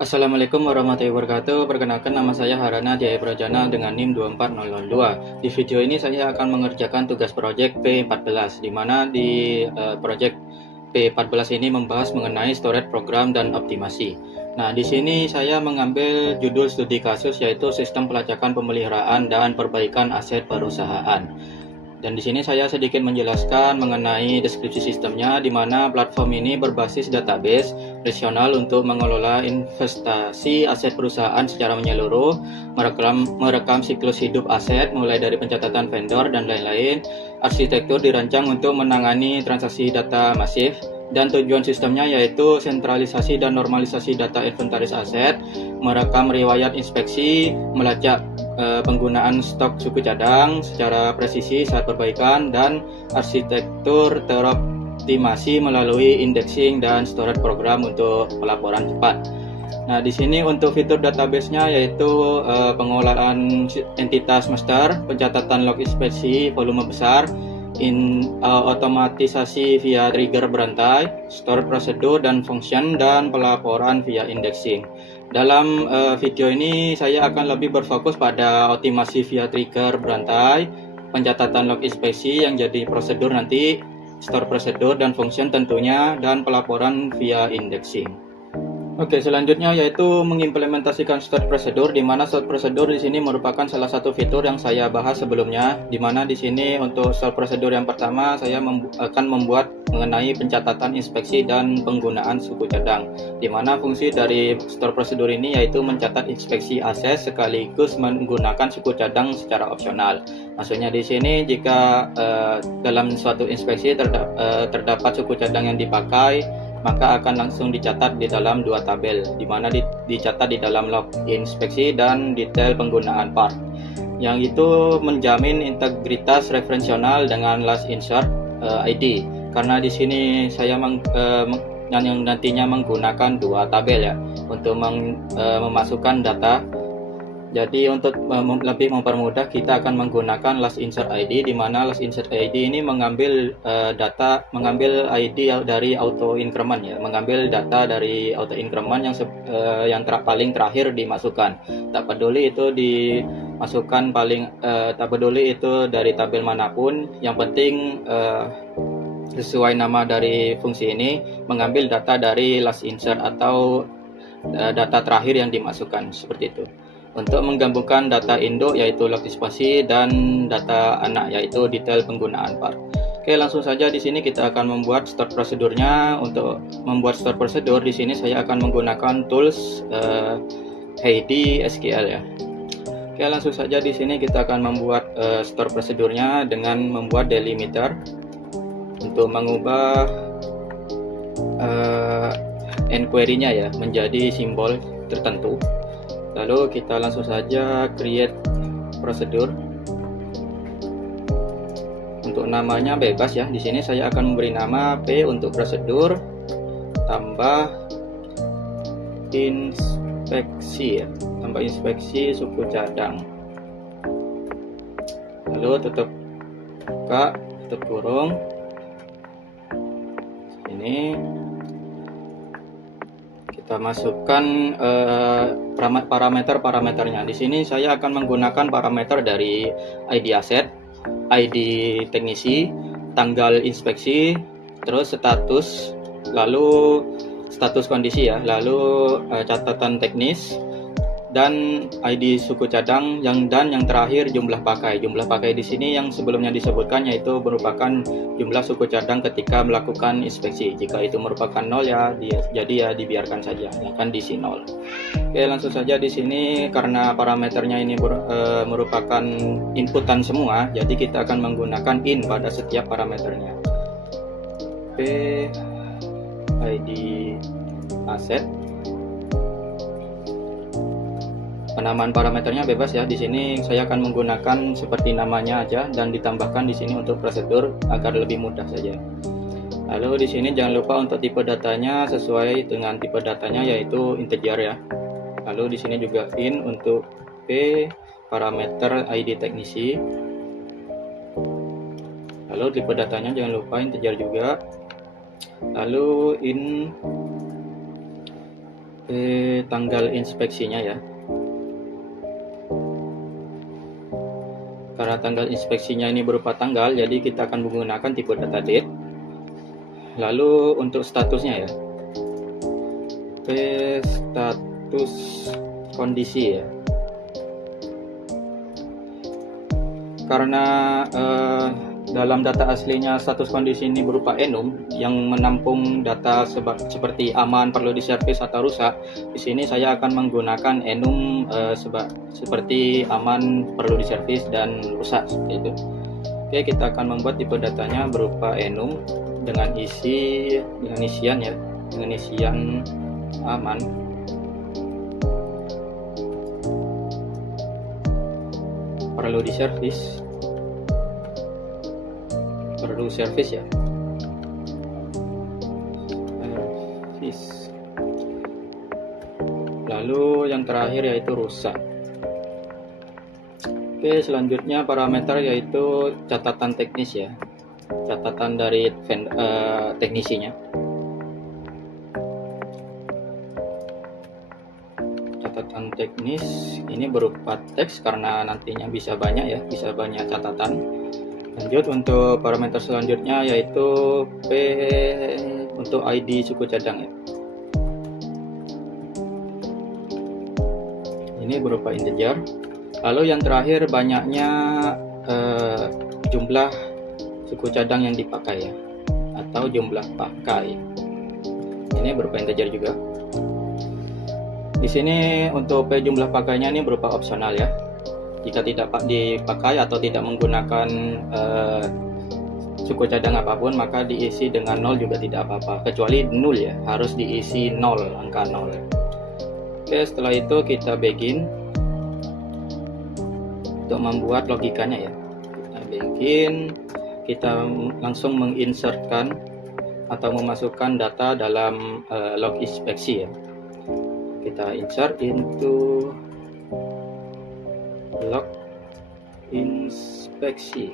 Assalamualaikum warahmatullahi wabarakatuh. Perkenalkan, nama saya Harana Jaya Projana dengan NIM 24002. Di video ini saya akan mengerjakan tugas proyek P14, di mana di proyek P14 ini membahas mengenai storage program dan optimasi. Nah, di sini saya mengambil judul studi kasus, yaitu sistem pelacakan, pemeliharaan dan perbaikan aset perusahaan. Dan di sini saya sedikit menjelaskan mengenai deskripsi sistemnya, di mana platform ini berbasis database relasional untuk mengelola investasi aset perusahaan secara menyeluruh, merekam siklus hidup aset mulai dari pencatatan vendor dan lain-lain. Arsitektur dirancang untuk menangani transaksi data masif, dan tujuan sistemnya yaitu sentralisasi dan normalisasi data inventaris aset, merekam riwayat inspeksi, melacak penggunaan stok suku cadang secara presisi saat perbaikan, dan arsitektur teroptimasi melalui indexing dan storage program untuk pelaporan cepat. Nah, di sini untuk fitur database-nya yaitu pengolahan entitas master, pencatatan log inspeksi volume besar, otomatisasi via trigger berantai, store prosedur dan function, dan pelaporan via indexing. Dalam video ini saya akan lebih berfokus pada optimasi via trigger berantai, pencatatan log inspeksi yang jadi prosedur nanti, store prosedur dan function tentunya, dan pelaporan via indexing. Oke, selanjutnya yaitu mengimplementasikan stored procedure, di mana stored procedure di sini merupakan salah satu fitur yang saya bahas sebelumnya, di mana di sini untuk stored procedure yang pertama saya akan membuat mengenai pencatatan inspeksi dan penggunaan suku cadang, di mana fungsi dari stored procedure ini yaitu mencatat inspeksi aset sekaligus menggunakan suku cadang secara opsional. Maksudnya di sini jika dalam suatu inspeksi terdapat suku cadang yang dipakai, maka akan langsung dicatat di dalam dua tabel, di mana dicatat di dalam log inspeksi dan detail penggunaan part, yang itu menjamin integritas referensional dengan last insert ID. Karena di sini saya yang nantinya menggunakan dua tabel ya untuk memasukkan data. Jadi untuk lebih mempermudah, kita akan menggunakan last insert ID, di mana last insert ID ini mengambil mengambil ID dari auto increment ya, mengambil data dari auto increment yang paling terakhir dimasukkan. Tak peduli itu dimasukkan tak peduli itu dari tabel manapun, yang penting sesuai nama dari fungsi ini mengambil data dari last insert atau data terakhir yang dimasukkan, seperti itu. Untuk menggabungkan data induk yaitu log inspeksi dan data anak yaitu detail penggunaan part. Oke, langsung saja di sini kita akan membuat store prosedurnya. Untuk membuat store prosedur di sini saya akan menggunakan tools Heidi SQL ya. Oke, langsung saja di sini kita akan membuat store prosedurnya dengan membuat delimiter untuk mengubah enquire-nya ya menjadi simbol tertentu. Lalu kita langsung saja create prosedur. Untuk namanya bebas ya. Di sini saya akan memberi nama P untuk prosedur tambah inspeksi ya. Tambah inspeksi suku cadang. Lalu tutup buka, tutup kurung. Ini kita masukkan parameternya. Di sini saya akan menggunakan parameter dari ID aset, ID teknisi, tanggal inspeksi, terus status, lalu status kondisi ya, lalu catatan teknis, dan ID suku cadang, dan yang terakhir jumlah pakai. Jumlah pakai di sini yang sebelumnya disebutkan yaitu merupakan jumlah suku cadang ketika melakukan inspeksi. Jika itu merupakan 0 ya, jadi ya dibiarkan saja, akan diisi 0. Oke, langsung saja di sini karena parameternya ini merupakan inputan semua, jadi kita akan menggunakan in pada setiap parameternya. P ID aset. Penamaan parameternya bebas ya. Di sini saya akan menggunakan seperti namanya aja dan ditambahkan di sini untuk prosedur agar lebih mudah saja. Lalu di sini jangan lupa untuk tipe datanya sesuai dengan tipe datanya yaitu integer ya. Lalu di sini juga in untuk P parameter ID teknisi. Lalu tipe datanya jangan lupa integer juga. Lalu in P tanggal inspeksinya ya. Karena tanggal inspeksinya ini berupa tanggal, jadi kita akan menggunakan tipe data date. Lalu untuk statusnya ya, status kondisi ya. Karena dalam data aslinya status kondisi ini berupa enum yang menampung data seperti aman, perlu diservis atau rusak. Di sini saya akan menggunakan enum seperti aman, perlu diservis dan rusak seperti itu. Oke, kita akan membuat tipe datanya berupa enum dengan isian aman, perlu diservis, ya, servis. Lalu yang terakhir yaitu rusak. Oke, selanjutnya parameter yaitu catatan teknis ya, catatan dari teknisinya. Catatan teknis ini berupa teks karena nantinya bisa banyak catatan. Lanjut untuk parameter selanjutnya yaitu P untuk ID suku cadang ya. Ini berupa integer. Lalu yang terakhir banyaknya jumlah suku cadang yang dipakai ya, atau jumlah pakai. Ini berupa integer juga. Di sini untuk P jumlah pakainya ini berupa opsional ya. Jika tidak dipakai atau tidak menggunakan suku cadang apapun, maka diisi dengan 0 juga tidak apa-apa, kecuali 0 ya, harus diisi 0, angka 0. Oke, setelah itu kita begin untuk membuat logikanya ya. Kita begin, kita langsung menginsertkan atau memasukkan data dalam log inspeksi ya. Kita insert into log inspeksi,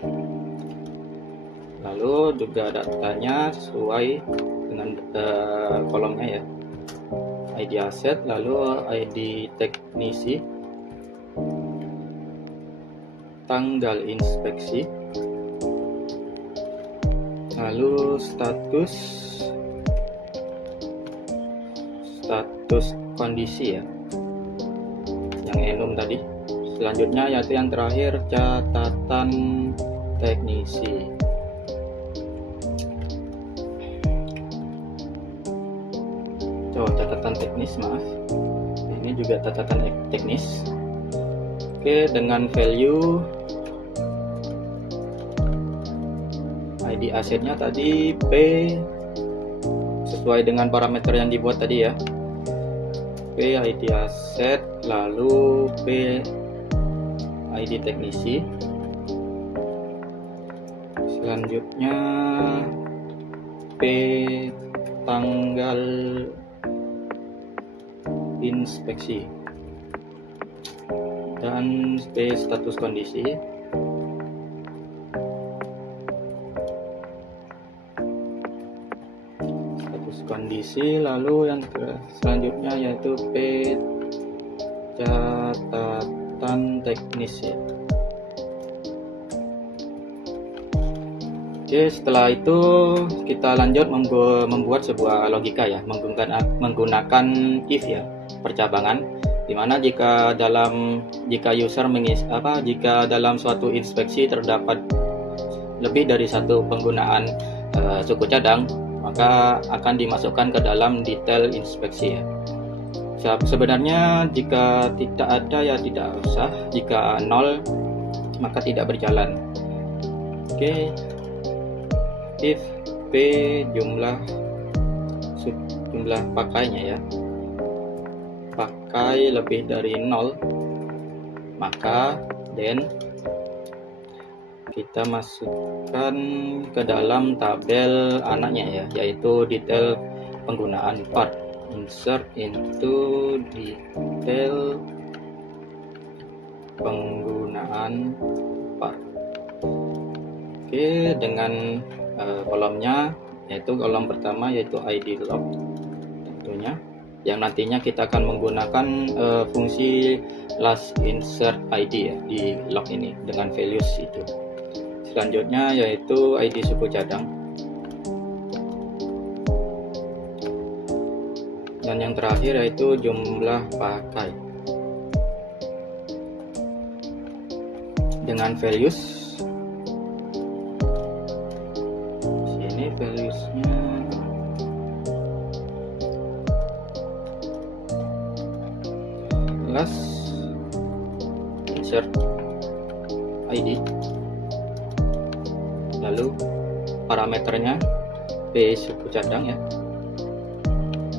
lalu juga datanya sesuai dengan kolomnya ya, ID aset, lalu ID teknisi, tanggal inspeksi, lalu status kondisi ya, yang enum tadi. Selanjutnya yaitu yang terakhir catatan teknisi. Catatan teknis, maaf. Ini juga catatan teknis. Oke, dengan value ID asetnya tadi P sesuai dengan parameter yang dibuat tadi ya. P ID aset, lalu P ID teknisi. Selanjutnya P tanggal inspeksi dan P status kondisi. Lalu yang selanjutnya yaitu P catatan teknis ya. Oke, setelah itu kita lanjut membuat sebuah logika ya, menggunakan if ya, percabangan, dimana jika dalam suatu inspeksi terdapat lebih dari satu penggunaan suku cadang, maka akan dimasukkan ke dalam detail inspeksi ya. Sebenarnya jika tidak ada ya tidak usah, jika 0 maka tidak berjalan. Oke, if P jumlah pakainya ya, pakai lebih dari 0, maka then kita masukkan ke dalam tabel anaknya ya, yaitu detail penggunaan part. Insert into detail penggunaan part. Oke, dengan kolomnya yaitu kolom pertama yaitu ID log tentunya. yang nantinya kita akan menggunakan fungsi last insert ID ya di log ini dengan values itu. Selanjutnya yaitu ID suku cadang. Dan yang terakhir yaitu jumlah pakai dengan values. Sini valuesnya last insert ID, lalu parameternya P suku cadang ya,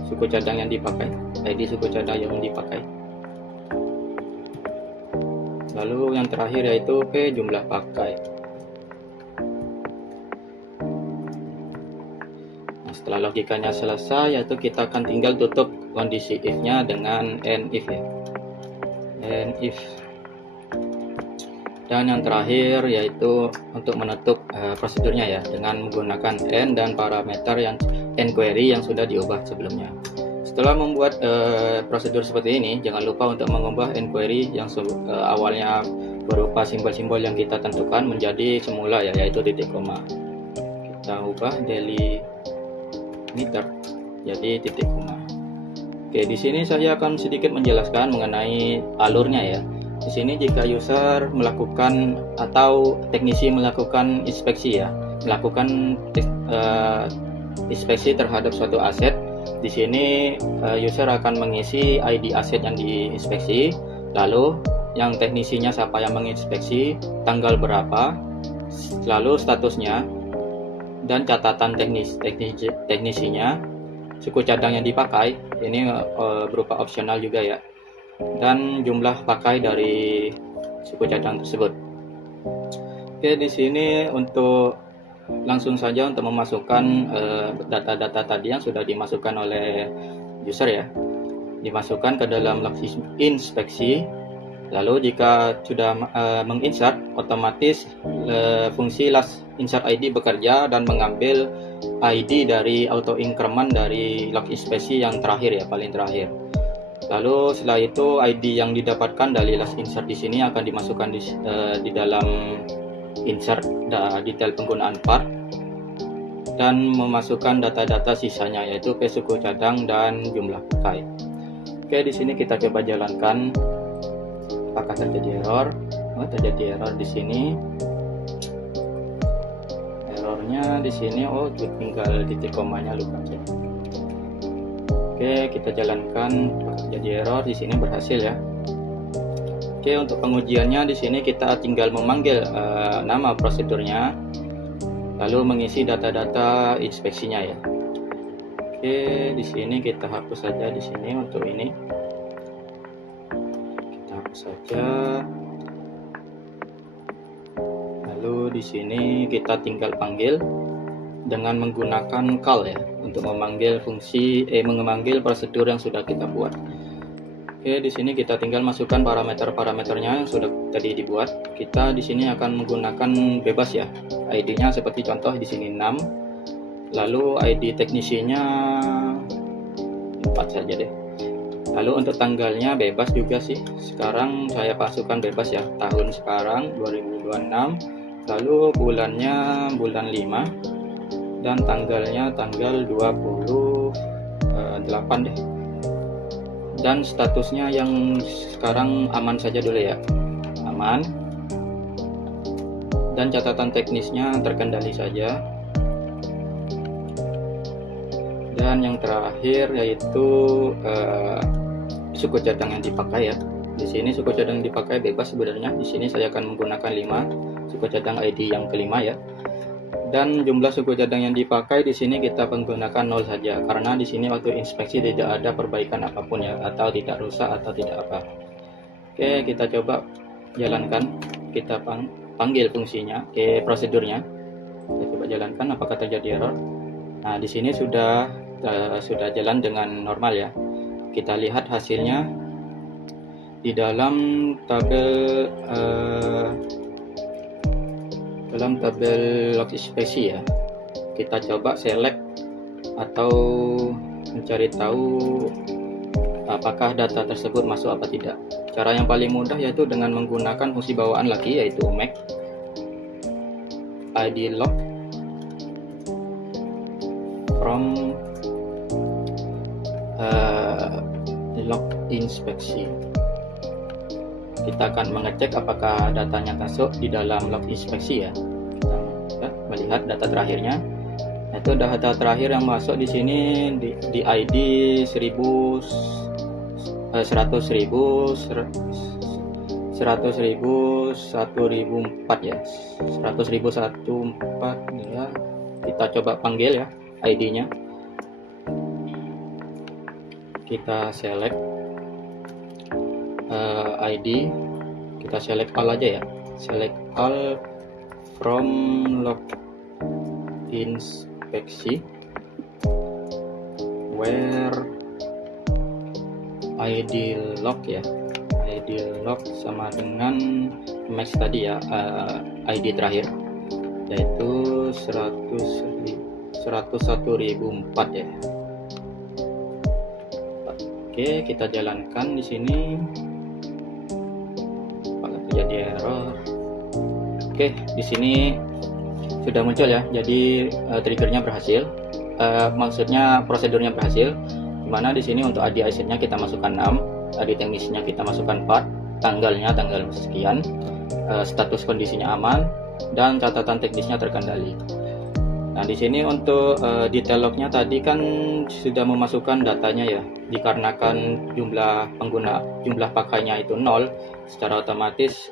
suku cadang yang dipakai, ID suku cadang yang dipakai. Lalu yang terakhir yaitu P jumlah pakai. Nah, setelah logikanya selesai, yaitu kita akan tinggal tutup kondisi if-nya dengan end if ya. End if. Dan yang terakhir yaitu untuk menutup prosedurnya ya dengan menggunakan end dan parameter yang end query yang sudah diubah sebelumnya. Setelah membuat prosedur seperti ini, jangan lupa untuk mengubah end query yang awalnya berupa simbol-simbol yang kita tentukan menjadi semula ya, yaitu titik koma. Kita ubah delimiter jadi titik koma. Oke, di sini saya akan sedikit menjelaskan mengenai alurnya ya. Di sini jika user melakukan atau teknisi melakukan inspeksi ya, melakukan inspeksi terhadap suatu aset. Di sini user akan mengisi ID aset yang diinspeksi, lalu yang teknisinya siapa yang menginspeksi, tanggal berapa, lalu statusnya, dan catatan teknisinya, suku cadang yang dipakai, ini berupa opsional juga ya, dan jumlah pakai dari suku cadang tersebut. Oke, di sini untuk langsung saja untuk memasukkan data-data tadi yang sudah dimasukkan oleh user ya, dimasukkan ke dalam log inspeksi. Lalu jika sudah menginsert, otomatis fungsi last insert ID bekerja dan mengambil ID dari auto increment dari log inspeksi yang terakhir ya, paling terakhir. Lalu setelah itu ID yang didapatkan dari last insert di sini akan dimasukkan di dalam insert detail penggunaan part dan memasukkan data-data sisanya yaitu P suku cadang dan jumlah pakai. Oke, di sini kita coba jalankan apakah terjadi error. Terjadi error di sini. Errornya di sini tinggal titik komanya lupa aja. Oke, kita jalankan terjadi error di sini berhasil ya. Oke, untuk pengujiannya di sini kita tinggal memanggil nama prosedurnya, lalu mengisi data-data inspeksinya ya. Oke, di sini kita hapus saja di sini untuk ini. Kita hapus saja. Lalu di sini kita tinggal panggil dengan menggunakan call ya untuk memanggil memanggil prosedur yang sudah kita buat. Oke, di sini kita tinggal masukkan parameternya yang sudah tadi dibuat. Kita di sini akan menggunakan bebas ya. ID-nya seperti contoh di sini 6. Lalu ID teknisinya 4 saja deh. Lalu untuk tanggalnya bebas juga sih. Sekarang saya masukkan bebas ya. Tahun sekarang 2026. Lalu bulannya bulan 5 dan tanggalnya tanggal 28 deh. Dan statusnya yang sekarang aman saja dulu ya, aman, dan catatan teknisnya terkendali saja. Dan yang terakhir yaitu suku cadang yang dipakai ya. Di sini suku cadang yang dipakai bebas sebenarnya. Di sini saya akan menggunakan 5 suku cadang ID yang kelima ya. Dan jumlah suku cadang yang dipakai di sini kita menggunakan 0 saja karena di sini waktu inspeksi tidak ada perbaikan apapun ya, atau tidak rusak atau tidak apa. Oke, kita coba jalankan, kita panggil fungsinya, prosedurnya. Kita coba jalankan apakah terjadi error. Nah, di sini sudah jalan dengan normal ya. Kita lihat hasilnya di dalam tabel log inspeksi ya. Kita coba select atau mencari tahu apakah data tersebut masuk apa tidak. Cara yang paling mudah yaitu dengan menggunakan fungsi bawaan lagi, yaitu make id log from log inspeksi. Kita akan mengecek apakah datanya masuk di dalam log inspeksi ya. Kita melihat data terakhirnya. Itu data terakhir yang masuk di sini di ID 100.000 1000 ya, 100.004 ya. Kita coba panggil ya ID-nya. Kita select ID, kita select all aja ya, select all from log inspeksi where ID log ya, ID log sama dengan max tadi ya, ID terakhir yaitu 101.004 ya. Oke, kita jalankan di sini. Apakah terjadi error? Oke, di sini sudah muncul ya. Jadi triggernya berhasil. Maksudnya prosedurnya berhasil. Dimana di sini untuk ID assetnya kita masukkan 6, ID teknisnya kita masukkan 4, tanggalnya tanggal sekian, status kondisinya aman, dan catatan teknisnya terkendali. Nah, di sini untuk detail lognya tadi kan sudah memasukkan datanya ya. Dikarenakan jumlah pakainya itu 0, secara otomatis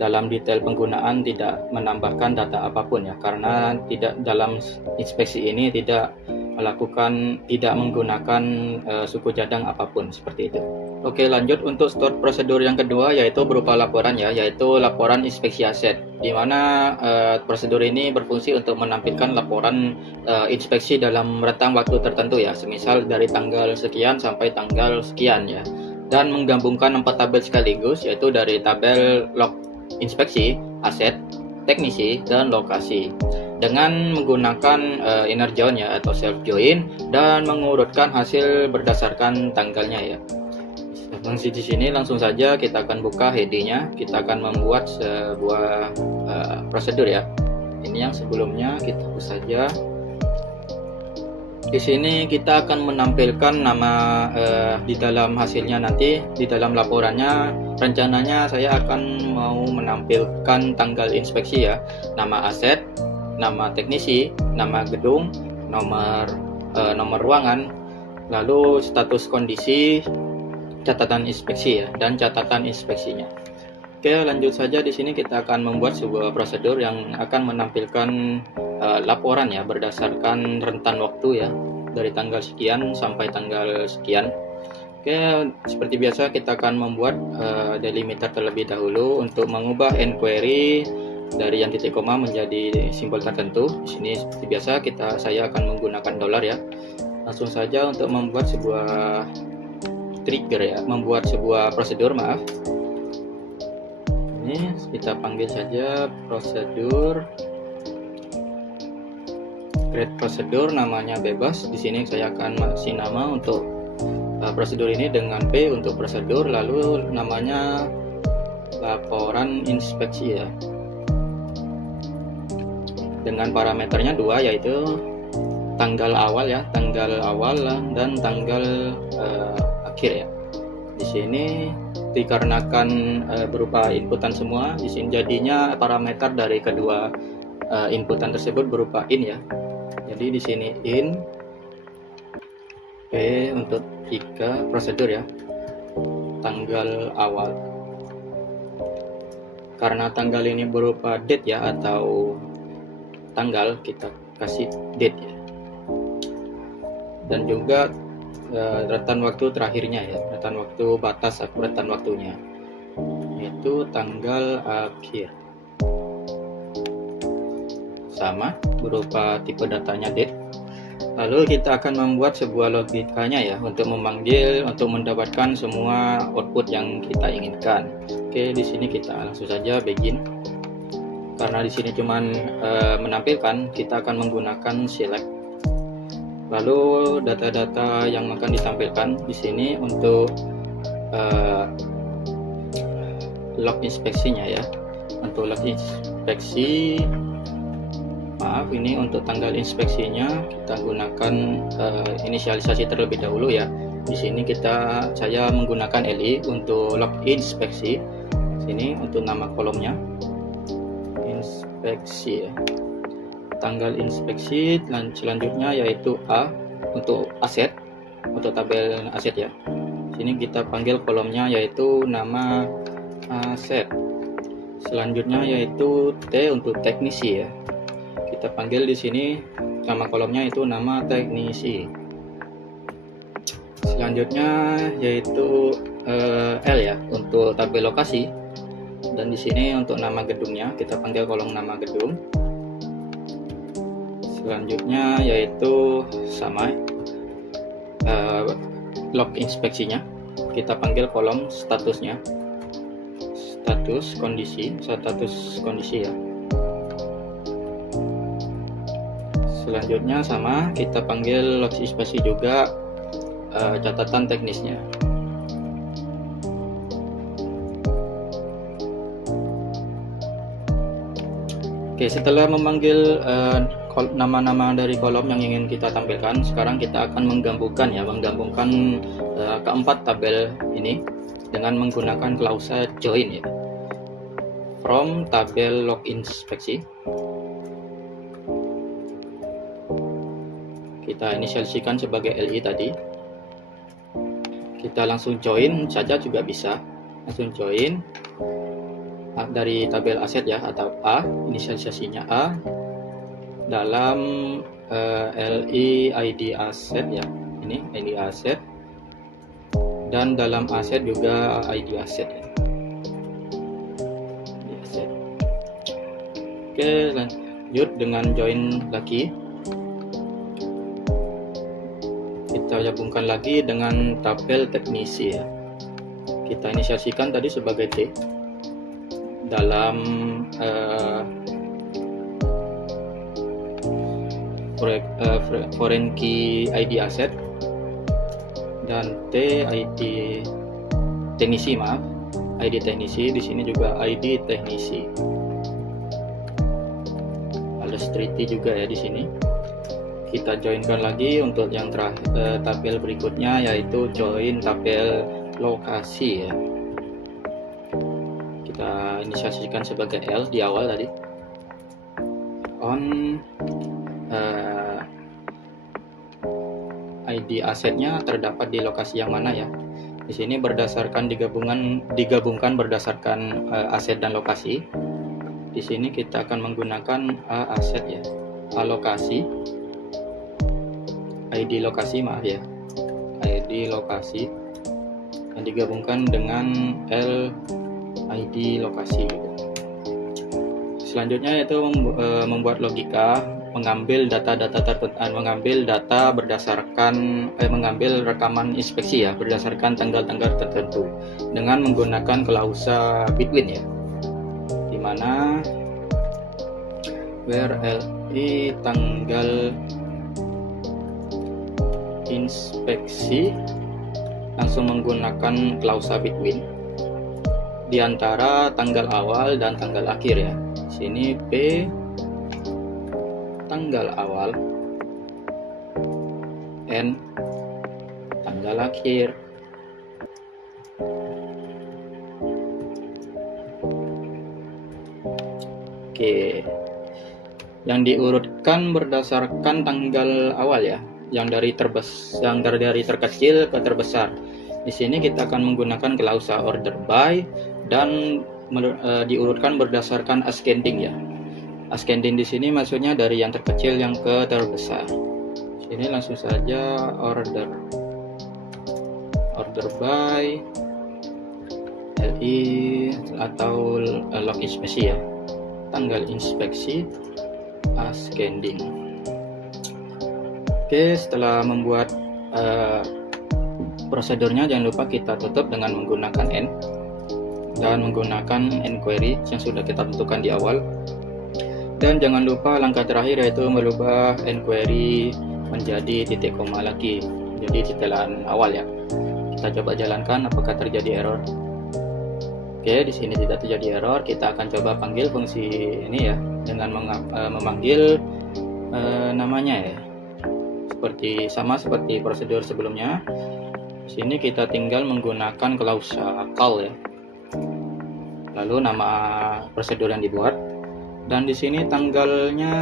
dalam detail penggunaan tidak menambahkan data apapun ya, karena tidak dalam inspeksi ini tidak menggunakan suku cadang apapun seperti itu. Oke, lanjut untuk start prosedur yang kedua yaitu berupa laporan ya, yaitu laporan inspeksi aset, di mana prosedur ini berfungsi untuk menampilkan laporan inspeksi dalam rentang waktu tertentu ya, semisal dari tanggal sekian sampai tanggal sekian ya, dan menggabungkan 4 tabel sekaligus, yaitu dari tabel log inspeksi, aset, teknisi, dan lokasi, dengan menggunakan inner join ya atau self join, dan mengurutkan hasil berdasarkan tanggalnya ya. Di sini langsung saja kita akan buka headingnya. Kita akan membuat sebuah prosedur ya. Ini yang sebelumnya kita hapus saja. Di sini kita akan menampilkan nama di dalam hasilnya nanti, di dalam laporannya. Rencananya saya akan mau menampilkan tanggal inspeksi ya, nama aset, nama teknisi, nama gedung, nomor ruangan, lalu status kondisi, catatan inspeksi ya, dan catatan inspeksinya. Oke, lanjut saja. Di sini kita akan membuat sebuah prosedur yang akan menampilkan laporan ya berdasarkan rentan waktu ya, dari tanggal sekian sampai tanggal sekian. Oke, seperti biasa kita akan membuat delimiter terlebih dahulu untuk mengubah enquery dari yang titik koma menjadi simbol tertentu. Di sini seperti biasa saya akan menggunakan dolar ya. Langsung saja untuk membuat sebuah trigger ya, membuat sebuah prosedur, maaf. Ini kita panggil saja prosedur, create prosedur, namanya bebas. Di sini saya akan kasih nama untuk prosedur ini dengan P untuk prosedur, lalu namanya laporan inspeksi ya, dengan parameternya 2, yaitu tanggal awal ya, tanggal awal dan tanggal akhir ya. Di sini dikarenakan berupa inputan semua, di sini jadinya parameter dari kedua inputan tersebut berupa in ya. Jadi di sini in P untuk 3 prosedur ya, tanggal awal. Karena tanggal ini berupa date ya atau tanggal, kita kasih date ya. Dan juga rentan waktu terakhirnya ya, rentan waktu batas rentan waktunya yaitu tanggal akhir, sama berupa tipe datanya date. Lalu kita akan membuat sebuah logikanya ya untuk memanggil, untuk mendapatkan semua output yang kita inginkan. Oke, di sini kita langsung saja begin. Karena di sini cuman menampilkan, kita akan menggunakan select. Lalu data-data yang akan ditampilkan di sini untuk log inspeksinya ya. Untuk log inspeksi, maaf, ini untuk tanggal inspeksinya kita gunakan inisialisasi terlebih dahulu ya. Di sini saya menggunakan LI untuk log inspeksi. Sini untuk nama kolomnya inspeksi ya. Tanggal inspeksi selanjutnya yaitu A untuk aset, untuk tabel aset ya. Sini kita panggil kolomnya yaitu nama aset. Selanjutnya yaitu T untuk teknisi ya. Kita panggil di sini nama kolomnya itu nama teknisi. Selanjutnya yaitu L ya untuk tabel lokasi. Dan di sini untuk nama gedungnya kita panggil kolom nama gedung. Selanjutnya yaitu sama log inspeksinya, kita panggil kolom statusnya, status kondisi ya. Selanjutnya sama, kita panggil log inspeksi juga catatan teknisnya. Oke, setelah memanggil nama-nama dari kolom yang ingin kita tampilkan, sekarang kita akan menggabungkan keempat tabel ini dengan menggunakan klausa join ya. From tabel log inspeksi, kita inisialisasikan sebagai LI tadi. Kita langsung join saja juga bisa, langsung join dari tabel aset ya, atau A, inisialisasinya A dalam LI ID aset ya, ini ID aset, dan dalam aset juga ID aset ya. Oke, lanjut dengan join lagi, kita gabungkan lagi dengan tabel teknisi ya. Kita inisiasikan tadi sebagai T dalam foreign key ID asset, dan T ID teknisi, maaf, ID teknisi. Di sini juga ID teknisi, Illustrator juga ya. Di sini kita joinkan lagi untuk yang terakhir, tabel berikutnya yaitu join tabel lokasi ya. Kita inisiasikan sebagai L di awal tadi. On ID asetnya terdapat di lokasi yang mana ya. Di sini berdasarkan digabungkan berdasarkan aset dan lokasi. Di sini kita akan menggunakan A aset ya, A lokasi, ID lokasi, maaf ya, ID lokasi, dan digabungkan dengan L ID lokasi. Selanjutnya yaitu membuat logika, mengambil mengambil rekaman inspeksi ya berdasarkan tanggal-tanggal tertentu dengan menggunakan klausa between ya, dimana where LI tanggal inspeksi langsung menggunakan klausa between di antara tanggal awal dan tanggal akhir ya. Sini P tanggal awal, N tanggal akhir. Oke, yang diurutkan berdasarkan tanggal awal ya, yang dari terkecil ke terbesar. Di sini kita akan menggunakan klausa order by dan diurutkan berdasarkan ascending ya. Ascending di sini maksudnya dari yang terkecil yang ke terbesar. Sini langsung saja order by LI atau log inspeksi ya. Tanggal inspeksi ascending. Oke, setelah membuat prosedurnya, jangan lupa kita tutup dengan menggunakan N dan menggunakan enquery yang sudah kita tentukan di awal. Dan jangan lupa langkah terakhir yaitu merubah enquery menjadi titik koma lagi, jadi setelan awal ya. Kita coba jalankan apakah terjadi error. Oke, di sini tidak terjadi error. Kita akan coba panggil fungsi ini ya dengan memanggil namanya ya. Sama seperti prosedur sebelumnya. Di sini kita tinggal menggunakan klausa call ya. Lalu nama prosedur yang dibuat. Dan di sini tanggalnya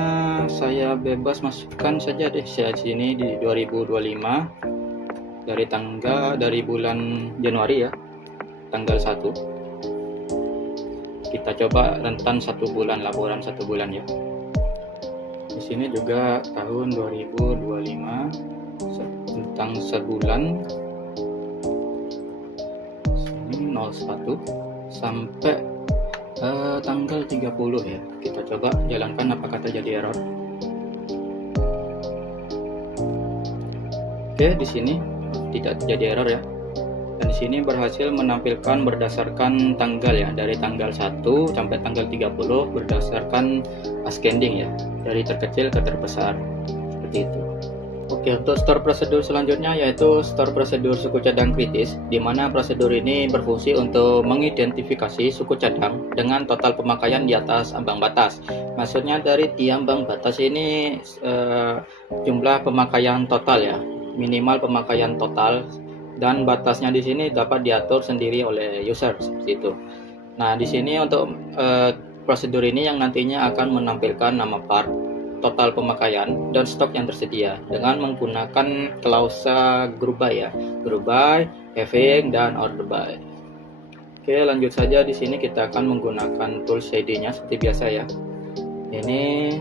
saya bebas masukkan saja deh. Saya di sini di 2025 dari bulan Januari ya, tanggal 1. Kita coba rentan 1 bulan, laporan 1 bulan ya. Di sini juga tahun 2025 tentang sebulan. Sini 01 sampai tanggal 30 ya. Kita coba jalankan apakah terjadi error. Oke, di sini tidak terjadi error ya. Dan di sini berhasil menampilkan berdasarkan tanggal ya, dari tanggal 1 sampai tanggal 30 berdasarkan ascending ya, dari terkecil ke terbesar seperti itu. Oke, untuk store prosedur selanjutnya yaitu store prosedur suku cadang kritis, di mana prosedur ini berfungsi untuk mengidentifikasi suku cadang dengan total pemakaian di atas ambang batas. Maksudnya dari di ambang batas ini jumlah pemakaian total ya, minimal pemakaian total, dan batasnya di sini dapat diatur sendiri oleh user seperti itu. Nah, di sini untuk prosedur ini yang nantinya akan menampilkan nama part, total pemakaian, dan stok yang tersedia dengan menggunakan klausa group by ya, group by, having, dan order by. Oke, lanjut saja. Di sini kita akan menggunakan tools ID-nya seperti biasa ya. Ini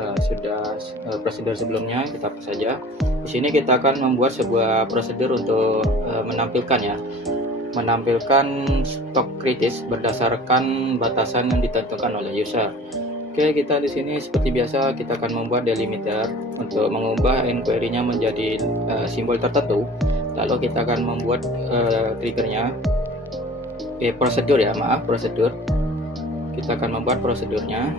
sudah prosedur sebelumnya, kita hapus saja. Di sini kita akan membuat sebuah prosedur untuk menampilkan stok kritis berdasarkan batasan yang ditentukan oleh user. Oke, kita di sini seperti biasa kita akan membuat delimiter untuk mengubah inquiry-nya menjadi simbol tertentu. Lalu kita akan membuat triggernya, prosedur. Kita akan membuat prosedurnya.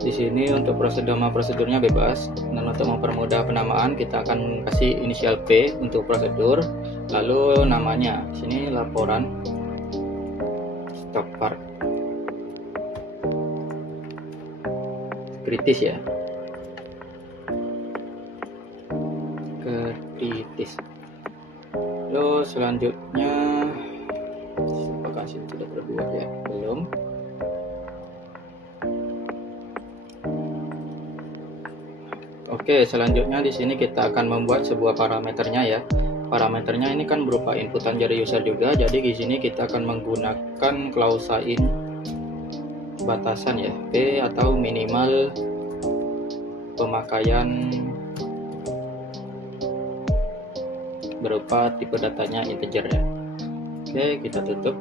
Di sini untuk prosedurnya bebas, dan untuk mempermudah penamaan kita akan kasih inisial P untuk prosedur. Lalu namanya di sini laporan stok part kritis ya, kritis. Lalu selanjutnya apakah sudah terbuat ya? Belum. Oke, selanjutnya di sini kita akan membuat sebuah parameternya ya. Parameternya ini kan berupa inputan dari user juga, jadi di sini kita akan menggunakan klausa in batasan ya, P atau minimal pemakaian berupa tipe datanya integer ya. Oke, kita tutup.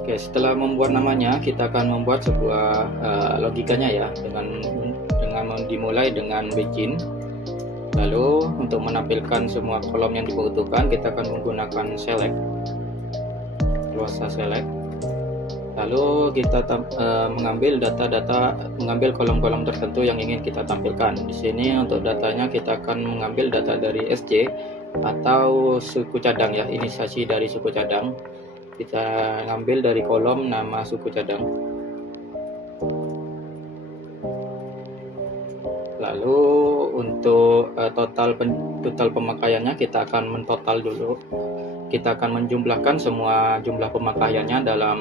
Oke, setelah membuat namanya kita akan membuat sebuah logikanya ya, dengan dimulai dengan begin. Lalu untuk menampilkan semua kolom yang dibutuhkan kita akan menggunakan select, klausa select. Lalu kita mengambil kolom-kolom tertentu yang ingin kita tampilkan. Di sini untuk datanya kita akan mengambil data dari SC atau suku cadang ya, inisiasi dari suku cadang. Kita ngambil dari kolom nama suku cadang. Lalu untuk total pemakaiannya kita akan mentotal dulu. Kita akan menjumlahkan semua jumlah pemakaiannya dalam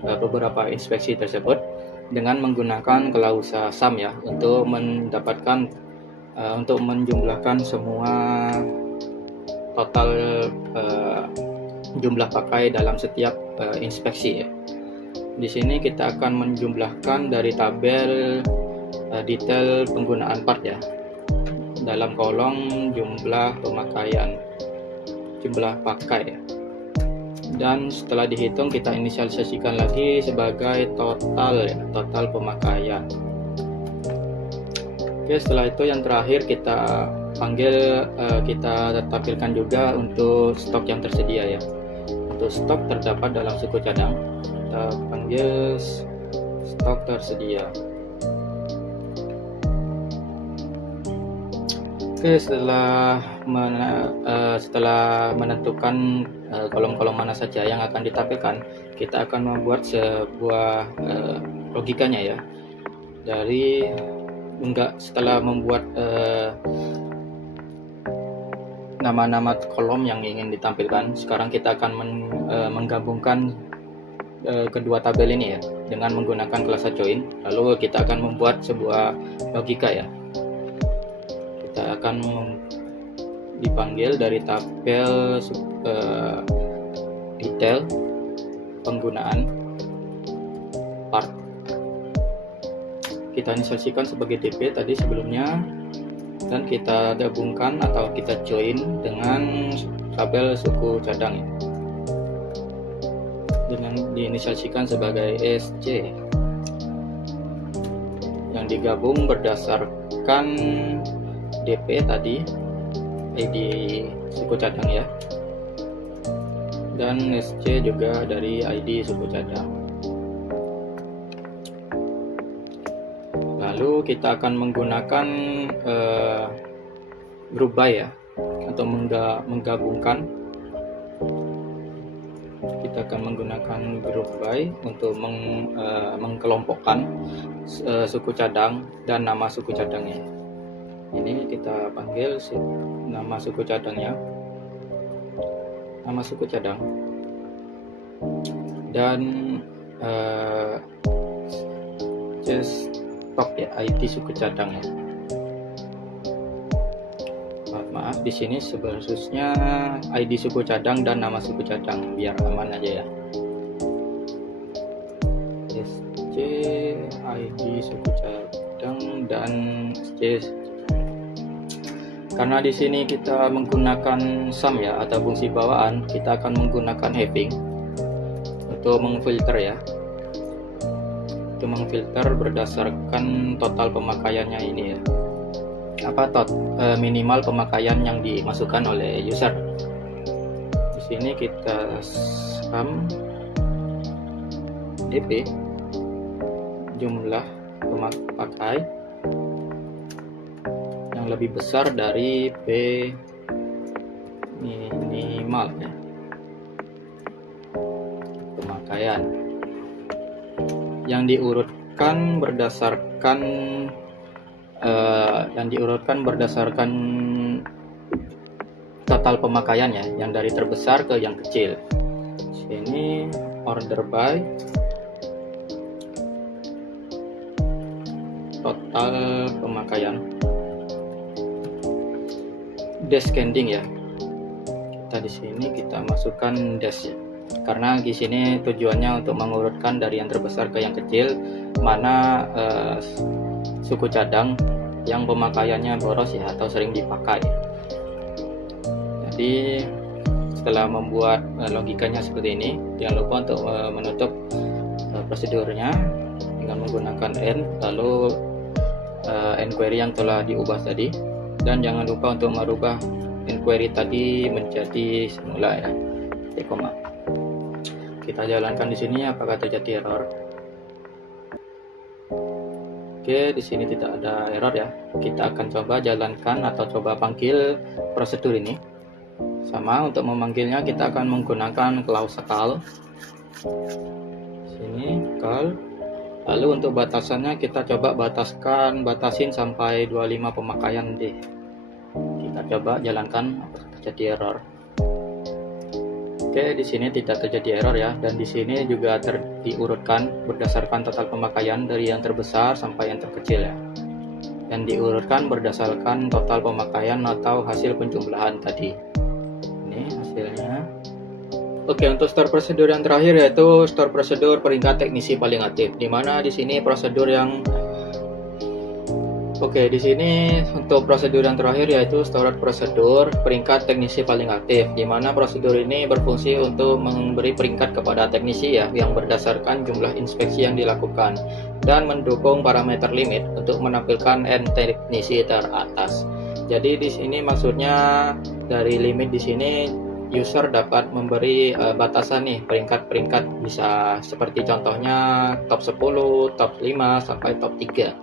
beberapa inspeksi tersebut dengan menggunakan klausa sum ya, untuk menjumlahkan semua total jumlah pakai dalam setiap inspeksi ya. Di sini kita akan menjumlahkan dari tabel detail penggunaan part ya, dalam kolom jumlah pemakaian, jumlah pakai ya. Dan setelah dihitung kita inisialisasikan lagi sebagai total ya, total pemakaian. Oke, setelah itu yang terakhir kita panggil, kita tampilkan juga untuk stok yang tersedia ya. Untuk stok terdapat dalam suku cadang, kita panggil stok tersedia. Oke, setelah menentukan kolom-kolom mana saja yang akan ditampilkan, kita akan membuat sebuah logikanya ya. Setelah membuat nama-nama kolom yang ingin ditampilkan, sekarang kita akan menggabungkan kedua tabel ini ya dengan menggunakan kelas join. Lalu kita akan membuat sebuah logika ya. Kita akan dipanggil dari tabel detail penggunaan part. Kita inisialkan sebagai DP tadi sebelumnya, dan kita gabungkan atau kita join dengan tabel suku cadang ya, dengan diinisialkan sebagai SC yang digabung berdasarkan DP tadi, ID suku cadang ya, dan SC juga dari ID suku cadang. Lalu kita akan menggunakan group by ya, atau menggabungkan. Kita akan menggunakan group by untuk mengkelompokkan suku cadang dan nama suku cadangnya. Ini kita panggil nama suku cadangnya, nama suku cadang, dan stop ya, ID suku cadang ya. Maaf, di sini seharusnya ID suku cadang dan nama suku cadang biar aman aja ya. SC ID suku cadang dan SC. Karena di sini kita menggunakan sum ya atau fungsi bawaan, kita akan menggunakan having untuk mengfilter ya. Untuk mengfilter berdasarkan total pemakaiannya ini ya. Minimal pemakaian yang dimasukkan oleh user. Di sini kita sum DP jumlah pemakai yang lebih besar dari P minimal ya, pemakaian yang diurutkan berdasarkan total pemakaiannya yang dari terbesar ke yang kecil. Sini order by total pemakaian, descending ya. Kita di sini kita masukkan dash ya. Karena di sini tujuannya untuk mengurutkan dari yang terbesar ke yang kecil mana suku cadang yang pemakaiannya boros ya atau sering dipakai. Jadi setelah membuat logikanya seperti ini, jangan lupa untuk menutup prosedurnya dengan menggunakan n, lalu enquery yang telah diubah tadi, dan jangan lupa untuk merubah enquery tadi menjadi semula ya, koma. Kita jalankan di sini apakah terjadi error. Oke, di sini tidak ada error ya. Kita akan coba jalankan atau coba panggil prosedur ini. Sama, untuk memanggilnya kita akan menggunakan clause call. Sini call. Lalu untuk batasannya kita coba batasin sampai 25 pemakaian deh. Kita coba jalankan apakah terjadi error. Oke, di sini tidak terjadi error ya, dan di sini juga diurutkan berdasarkan total pemakaian dari yang terbesar sampai yang terkecil ya, dan diurutkan berdasarkan total pemakaian atau hasil penjumlahan tadi. Ini hasilnya. Oke, untuk store prosedur yang terakhir yaitu store prosedur peringkat teknisi paling aktif, di mana di sini prosedur yang Oke, di sini untuk prosedur yang terakhir yaitu storage prosedur peringkat teknisi paling aktif, di mana prosedur ini berfungsi untuk memberi peringkat kepada teknisi ya yang berdasarkan jumlah inspeksi yang dilakukan dan mendukung parameter limit untuk menampilkan N teknisi teratas. Jadi di sini maksudnya dari limit di sini user dapat memberi batasan nih peringkat-peringkat, bisa seperti contohnya top 10, top 5 sampai top 3.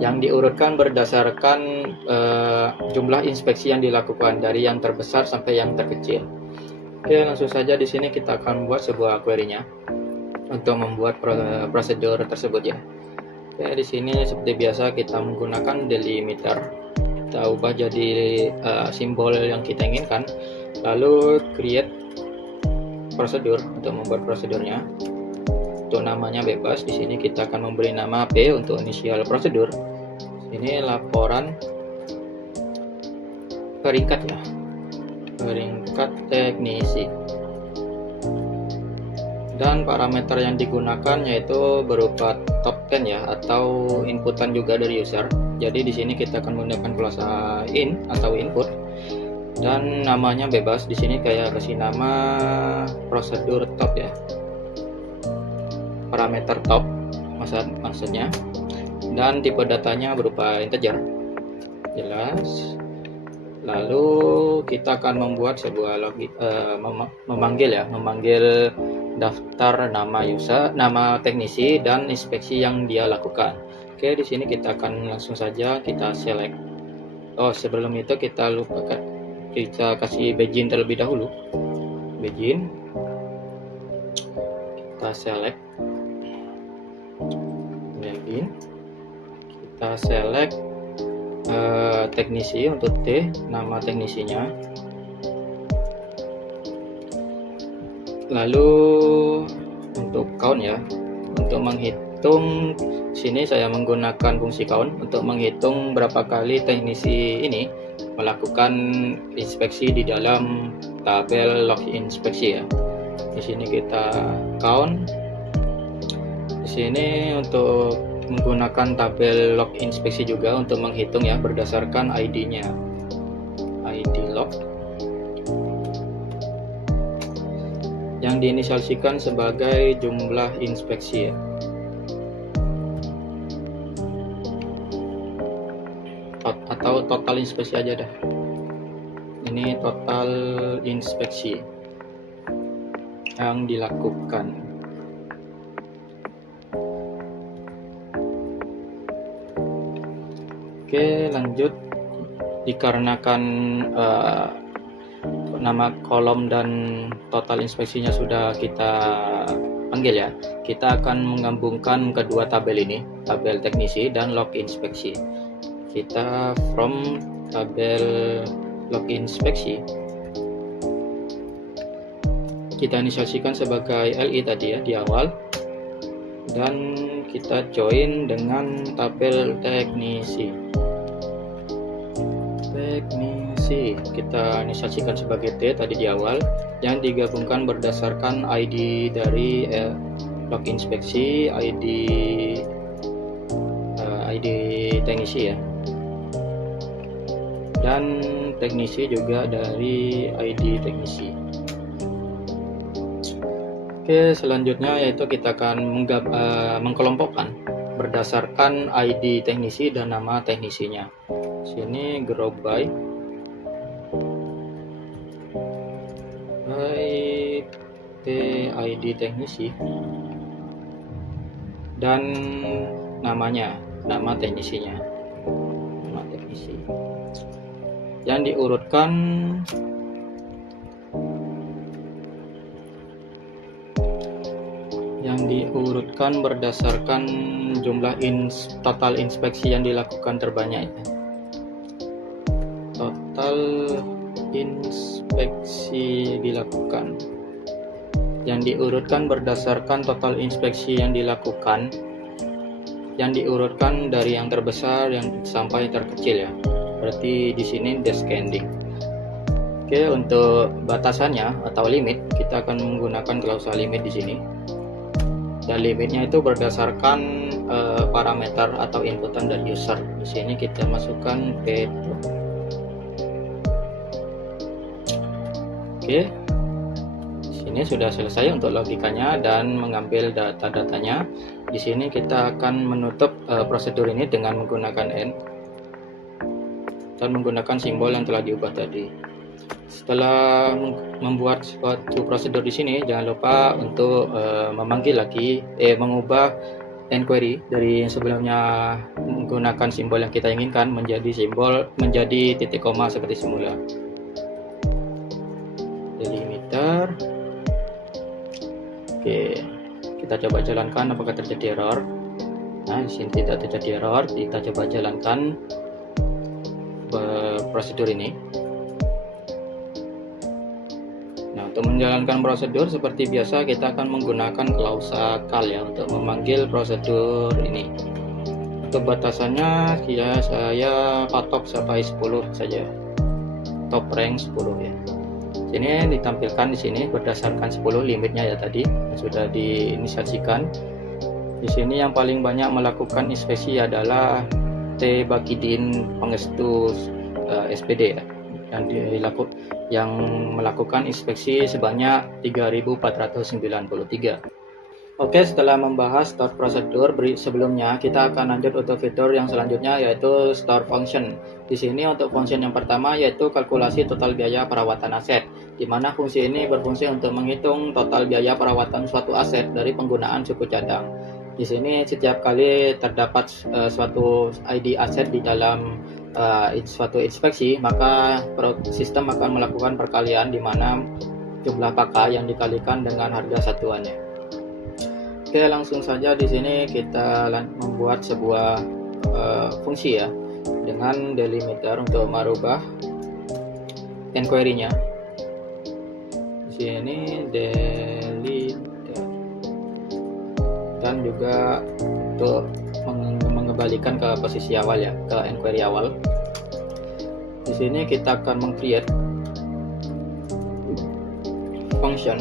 yang diurutkan berdasarkan jumlah inspeksi yang dilakukan dari yang terbesar sampai yang terkecil. Oke, langsung saja di sini kita akan buat sebuah query-nya untuk membuat prosedur tersebut ya. Oke, di sini seperti biasa kita menggunakan delimiter. Kita ubah jadi simbol yang kita inginkan, lalu create prosedur untuk membuat prosedurnya. Untuk namanya bebas, di sini kita akan memberi nama P untuk inisial prosedur. Ini laporan peringkat ya, peringkat teknisi. Dan parameter yang digunakan yaitu berupa top 10 ya, atau inputan juga dari user. Jadi di sini kita akan menggunakan klase in atau input, dan namanya bebas. Di sini kayak kasih nama prosedur top ya, parameter top maksudnya, dan tipe datanya berupa integer, jelas. Lalu kita akan membuat sebuah memanggil daftar nama user, nama teknisi, dan inspeksi yang dia lakukan. Oke, di sini kita akan langsung saja kita select. Oh, sebelum itu kita kasih begin terlebih dahulu. Begin, kita select begin, kita select teknisi untuk T, nama teknisinya. Lalu untuk count ya, untuk menghitung, sini saya menggunakan fungsi count untuk menghitung berapa kali teknisi ini melakukan inspeksi di dalam tabel log inspeksi ya. Di sini kita count. Di sini untuk menggunakan tabel log inspeksi juga untuk menghitung ya, berdasarkan ID-nya, ID log yang diinisialkan sebagai jumlah inspeksi ya. Atau total inspeksi aja dah. Ini total inspeksi yang dilakukan. Oke, lanjut. Dikarenakan nama kolom dan total inspeksinya sudah kita panggil ya, kita akan menggabungkan kedua tabel ini, tabel teknisi dan log inspeksi. Kita from tabel log inspeksi, kita inisialkan sebagai LI tadi ya di awal, dan kita join dengan tabel teknisi. Kita inisialkan sebagai T tadi di awal, yang digabungkan berdasarkan ID dari log inspeksi, ID teknisi ya, dan teknisi juga dari ID teknisi. Oke, selanjutnya yaitu kita akan mengkelompokkan berdasarkan ID teknisi dan nama teknisinya. Sini group by ID teknisi dan namanya, nama teknisinya, nama teknisi yang diurutkan berdasarkan jumlah total inspeksi yang dilakukan terbanyak. Total inspeksi dilakukan yang diurutkan berdasarkan total inspeksi yang dilakukan, yang diurutkan dari yang terbesar yang sampai terkecil ya. Berarti di sini descending. Oke, untuk batasannya atau limit, kita akan menggunakan klausa limit di sini. Dan limitnya itu berdasarkan parameter atau inputan dari user. Di sini kita masukkan P. Oke, ini sudah selesai untuk logikanya dan mengambil data-datanya. Di sini kita akan menutup prosedur ini dengan menggunakan N dan menggunakan simbol yang telah diubah tadi. Setelah membuat suatu prosedur di sini, jangan lupa untuk mengubah enquery dari yang sebelumnya menggunakan simbol yang kita inginkan menjadi titik koma seperti semula. Delimiter. Oke, kita coba jalankan apakah terjadi error. Nah, di sini tidak terjadi error. Kita coba jalankan prosedur ini. Nah, untuk menjalankan prosedur seperti biasa kita akan menggunakan klausa call ya untuk memanggil prosedur ini. Untuk batasannya ya saya patok sampai 10 saja. Top rank 10 ya. Sini ditampilkan di sini berdasarkan 10 limitnya ya tadi yang sudah diinisiasikan. Di sini yang paling banyak melakukan inspeksi adalah T. Bakidin Pangestu SPD ya. Yang melakukan inspeksi sebanyak 3.493. Oke, setelah membahas store prosedur sebelumnya, kita akan lanjut untuk fitur yang selanjutnya yaitu store function. Di sini untuk function yang pertama yaitu kalkulasi total biaya perawatan aset, di mana fungsi ini berfungsi untuk menghitung total biaya perawatan suatu aset dari penggunaan suku cadang. Di sini setiap kali terdapat suatu ID aset di dalam suatu inspeksi, maka sistem akan melakukan perkalian di mana jumlah pakai yang dikalikan dengan harga satuannya. Oke, langsung saja di sini kita membuat sebuah fungsi ya dengan delimiter untuk merubah enquery-nya. Di sini delimiter dan juga untuk mengembalikan ke posisi awal ya, ke enquery awal. Di sini kita akan meng-create function.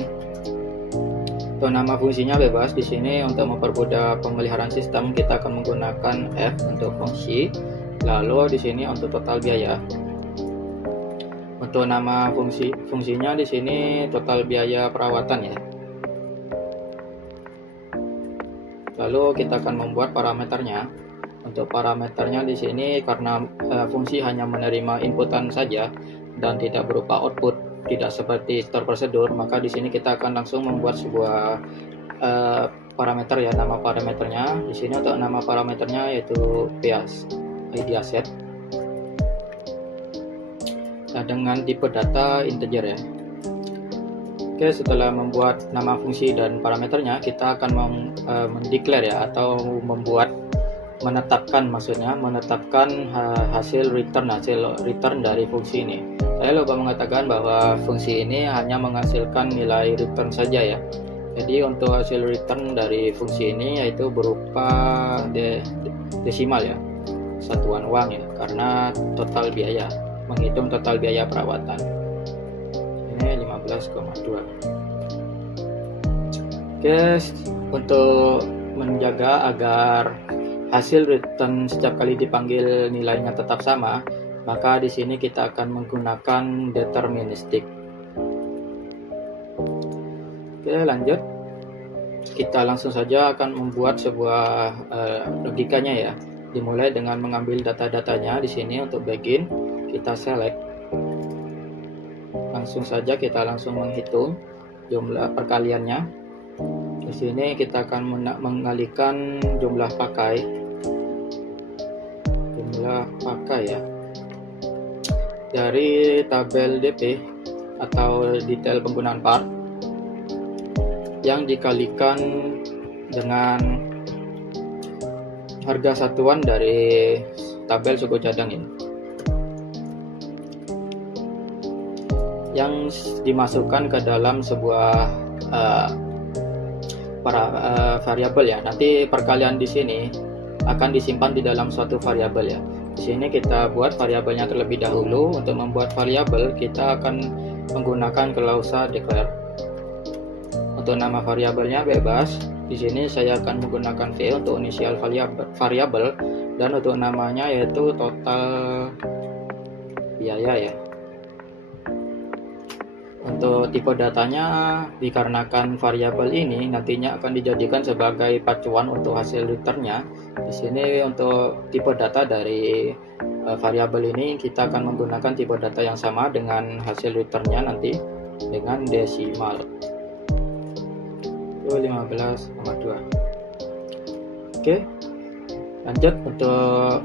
Untuk nama fungsinya bebas. Di sini untuk mempermudah pemeliharaan sistem kita akan menggunakan F untuk fungsi. Lalu di sini untuk total biaya. Untuk nama fungsinya di sini total biaya perawatan ya. Lalu kita akan membuat parameternya. Untuk parameternya di sini karena fungsi hanya menerima inputan saja dan tidak berupa output, tidak seperti store prosedur, maka di sini kita akan langsung membuat sebuah parameter ya, nama parameternya. Di sini untuk nama parameternya yaitu PAS, ID asset. Nah, dengan tipe data integer ya. Oke, setelah membuat nama fungsi dan parameternya, kita akan mendeklar ya, atau menetapkan hasil return dari fungsi ini. Saya lupa mengatakan bahwa fungsi ini hanya menghasilkan nilai return saja ya. Jadi untuk hasil return dari fungsi ini yaitu berupa desimal ya, satuan uang ya, karena total biaya, menghitung total biaya perawatan. Ini 15,2. Oke, untuk menjaga agar hasil return setiap kali dipanggil nilainya tetap sama, maka di sini kita akan menggunakan deterministic. Oke, lanjut. Kita langsung saja akan membuat sebuah logikanya ya. Dimulai dengan mengambil data-datanya di sini. Untuk begin kita select. Langsung saja kita menghitung jumlah perkaliannya. Di sini kita akan mengalihkan jumlah pakai ya dari tabel DP atau detail penggunaan part yang dikalikan dengan harga satuan dari tabel suku cadang ini, yang dimasukkan ke dalam sebuah variabel ya. Nanti perkalian di sini akan disimpan di dalam suatu variabel ya. Di sini kita buat variabelnya terlebih dahulu. Untuk membuat variabel kita akan menggunakan klausa declare. Untuk nama variabelnya bebas. Di sini saya akan menggunakan V untuk inisial variabel dan untuk namanya yaitu total biaya ya. Untuk tipe datanya, dikarenakan variabel ini nantinya akan dijadikan sebagai pacuan untuk hasil returnnya. Di sini untuk tipe data dari variabel ini kita akan menggunakan tipe data yang sama dengan hasil returnnya nanti dengan desimal. 15,2. Oke, lanjut untuk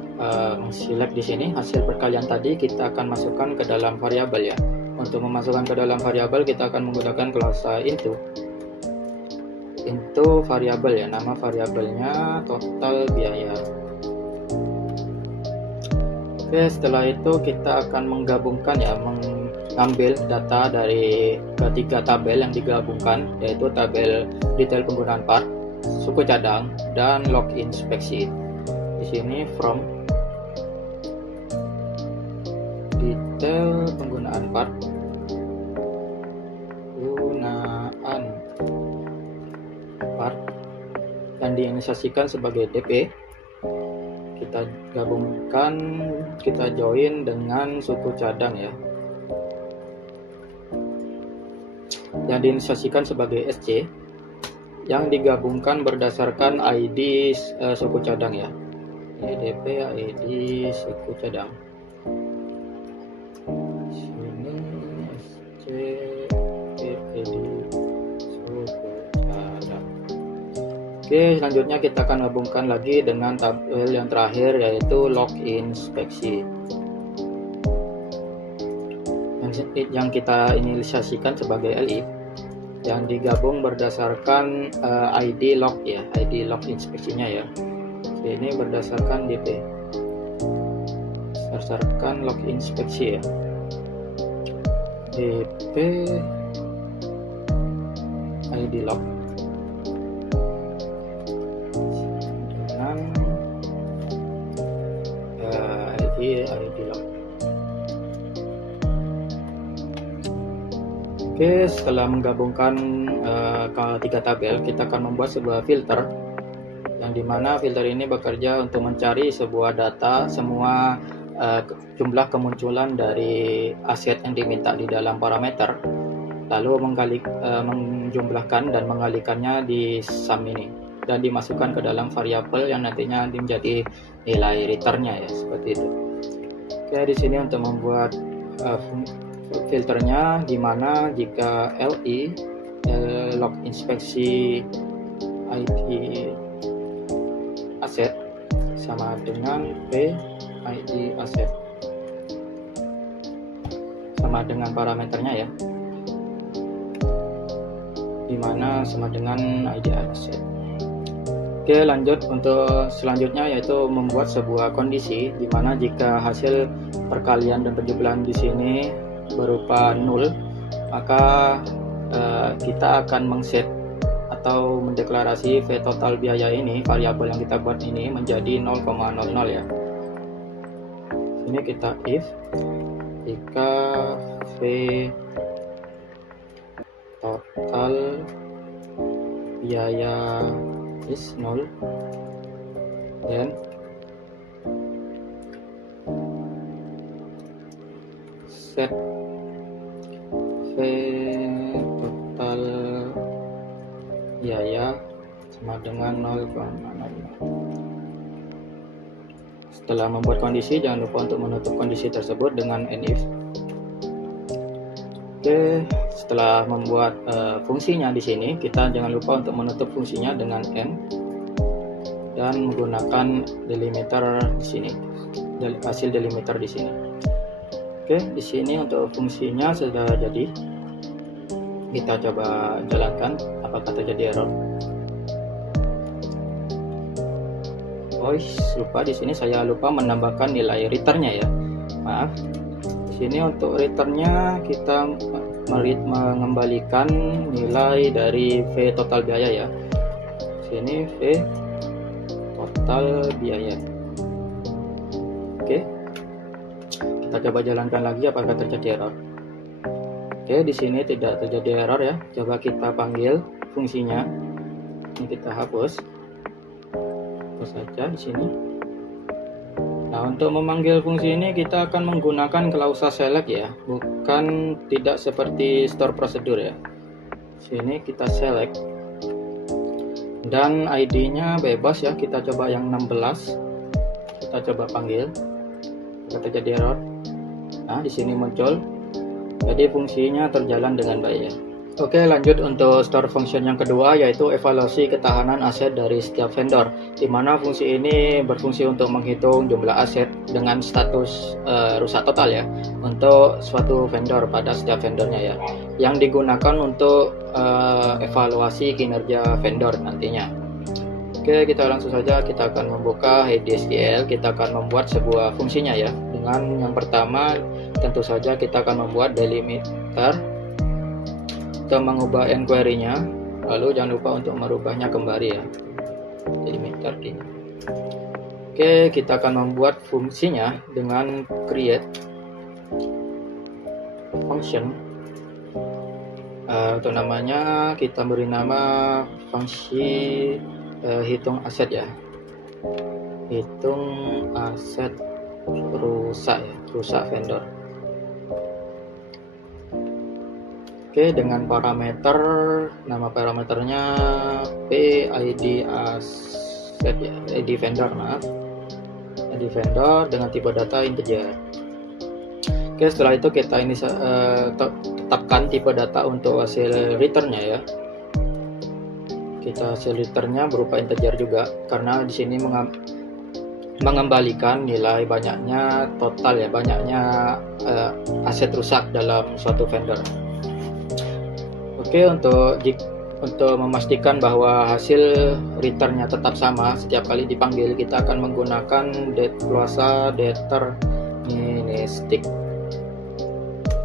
select di sini hasil perkalian tadi kita akan masukkan ke dalam variabel ya. Untuk memasukkan ke dalam variabel kita akan menggunakan klausa into variabel ya, nama variabelnya total biaya. Oke, setelah itu kita akan menggabungkan ya, mengambil data dari ketiga tabel yang digabungkan, yaitu tabel detail penggunaan part, suku cadang, dan log inspeksi. Di sini from detail penggunaan part, dan diinisiasikan sebagai DP, kita gabungkan, kita join dengan suku cadang ya, yang diinisiasikan sebagai SC, yang digabungkan berdasarkan ID suku cadang ya, DP ID suku cadang. Sini SC ID suku cadang. Oke, selanjutnya kita akan gabungkan lagi dengan tabel yang terakhir, yaitu log inspeksi, yang kita inisiasikan sebagai LI, yang digabung berdasarkan ID log ya, ID log inspeksinya ya. Ini berdasarkan DP, berdasarkan log inspeksi ya, DP ID log dengan ID log. Oke, setelah menggabungkan ketiga tabel, kita akan membuat sebuah filter, yang dimana filter ini bekerja untuk mencari sebuah data, semua jumlah kemunculan dari aset yang diminta di dalam parameter, lalu menjumlahkan dan mengalikannya di sum ini, dan dimasukkan ke dalam variabel yang nantinya menjadi nilai returnnya ya, seperti itu. Oke, di sini untuk membuat filternya, dimana jika LI log inspeksi ID aset sama dengan P ID aset sama dengan parameternya ya, dimana sama dengan ID aset. Oke, lanjut untuk selanjutnya, yaitu membuat sebuah kondisi dimana jika hasil perkalian dan penjumlahan di sini berupa 0, maka kita akan mengset atau mendeklarasi V total biaya ini, variabel yang kita buat ini, menjadi 0,00 ya. Ini kita if jika V total biaya is 0, then set V total biaya sama dengan 0,00. Setelah membuat kondisi, jangan lupa untuk menutup kondisi tersebut dengan NIF. Oke, setelah membuat fungsinya di sini, kita jangan lupa untuk menutup fungsinya dengan N dan menggunakan delimiter di sini, hasil delimiter di sini. Oke, di sini untuk fungsinya sudah jadi. Kita coba jalankan, apakah terjadi error. Oh, lupa, di sini saya lupa menambahkan nilai returnnya ya. Maaf. Di sini untuk returnnya kita mengembalikan nilai dari V total biaya ya. Sini V total biaya. Oke. Kita coba jalankan lagi apakah terjadi error. Oke, di sini tidak terjadi error ya. Coba kita panggil fungsinya. Ini kita hapus. Hapus saja di sini. Nah, untuk memanggil fungsi ini kita akan menggunakan klausa select ya, bukan tidak seperti store procedure ya. Sini kita select dan ID-nya bebas ya. Kita coba yang 16. Kita coba panggil. Apakah terjadi error? Nah, di sini muncul. Jadi fungsinya terjalan dengan baik ya. Oke, lanjut untuk store function yang kedua, yaitu evaluasi ketahanan aset dari setiap vendor, di mana fungsi ini berfungsi untuk menghitung jumlah aset dengan status rusak total ya untuk suatu vendor pada setiap vendornya ya, yang digunakan untuk evaluasi kinerja vendor nantinya. Oke, kita langsung saja, kita akan membuka HDSDL, kita akan membuat sebuah fungsinya ya. Dengan yang pertama, tentu saja kita akan membuat delimiter untuk mengubah enquiry-nya, lalu jangan lupa untuk merubahnya kembali ya, delimiter ini. Oke, kita akan membuat fungsinya dengan create function. Untuk namanya kita beri nama fungsi hitung aset ya, hitung aset rusak ya, rusak vendor. Oke, dengan parameter, nama parameternya PID aset ya, ID vendor, maaf, ID vendor dengan tipe data integer. Oke, setelah itu kita ini tetapkan tipe data untuk hasil returnnya ya. Kita hasil returnnya berupa integer juga, karena di sini mengembalikan nilai banyaknya total ya, banyaknya aset rusak dalam suatu vendor. Oke, untuk memastikan bahwa hasil returnnya tetap sama setiap kali dipanggil, kita akan menggunakan clause deterministic.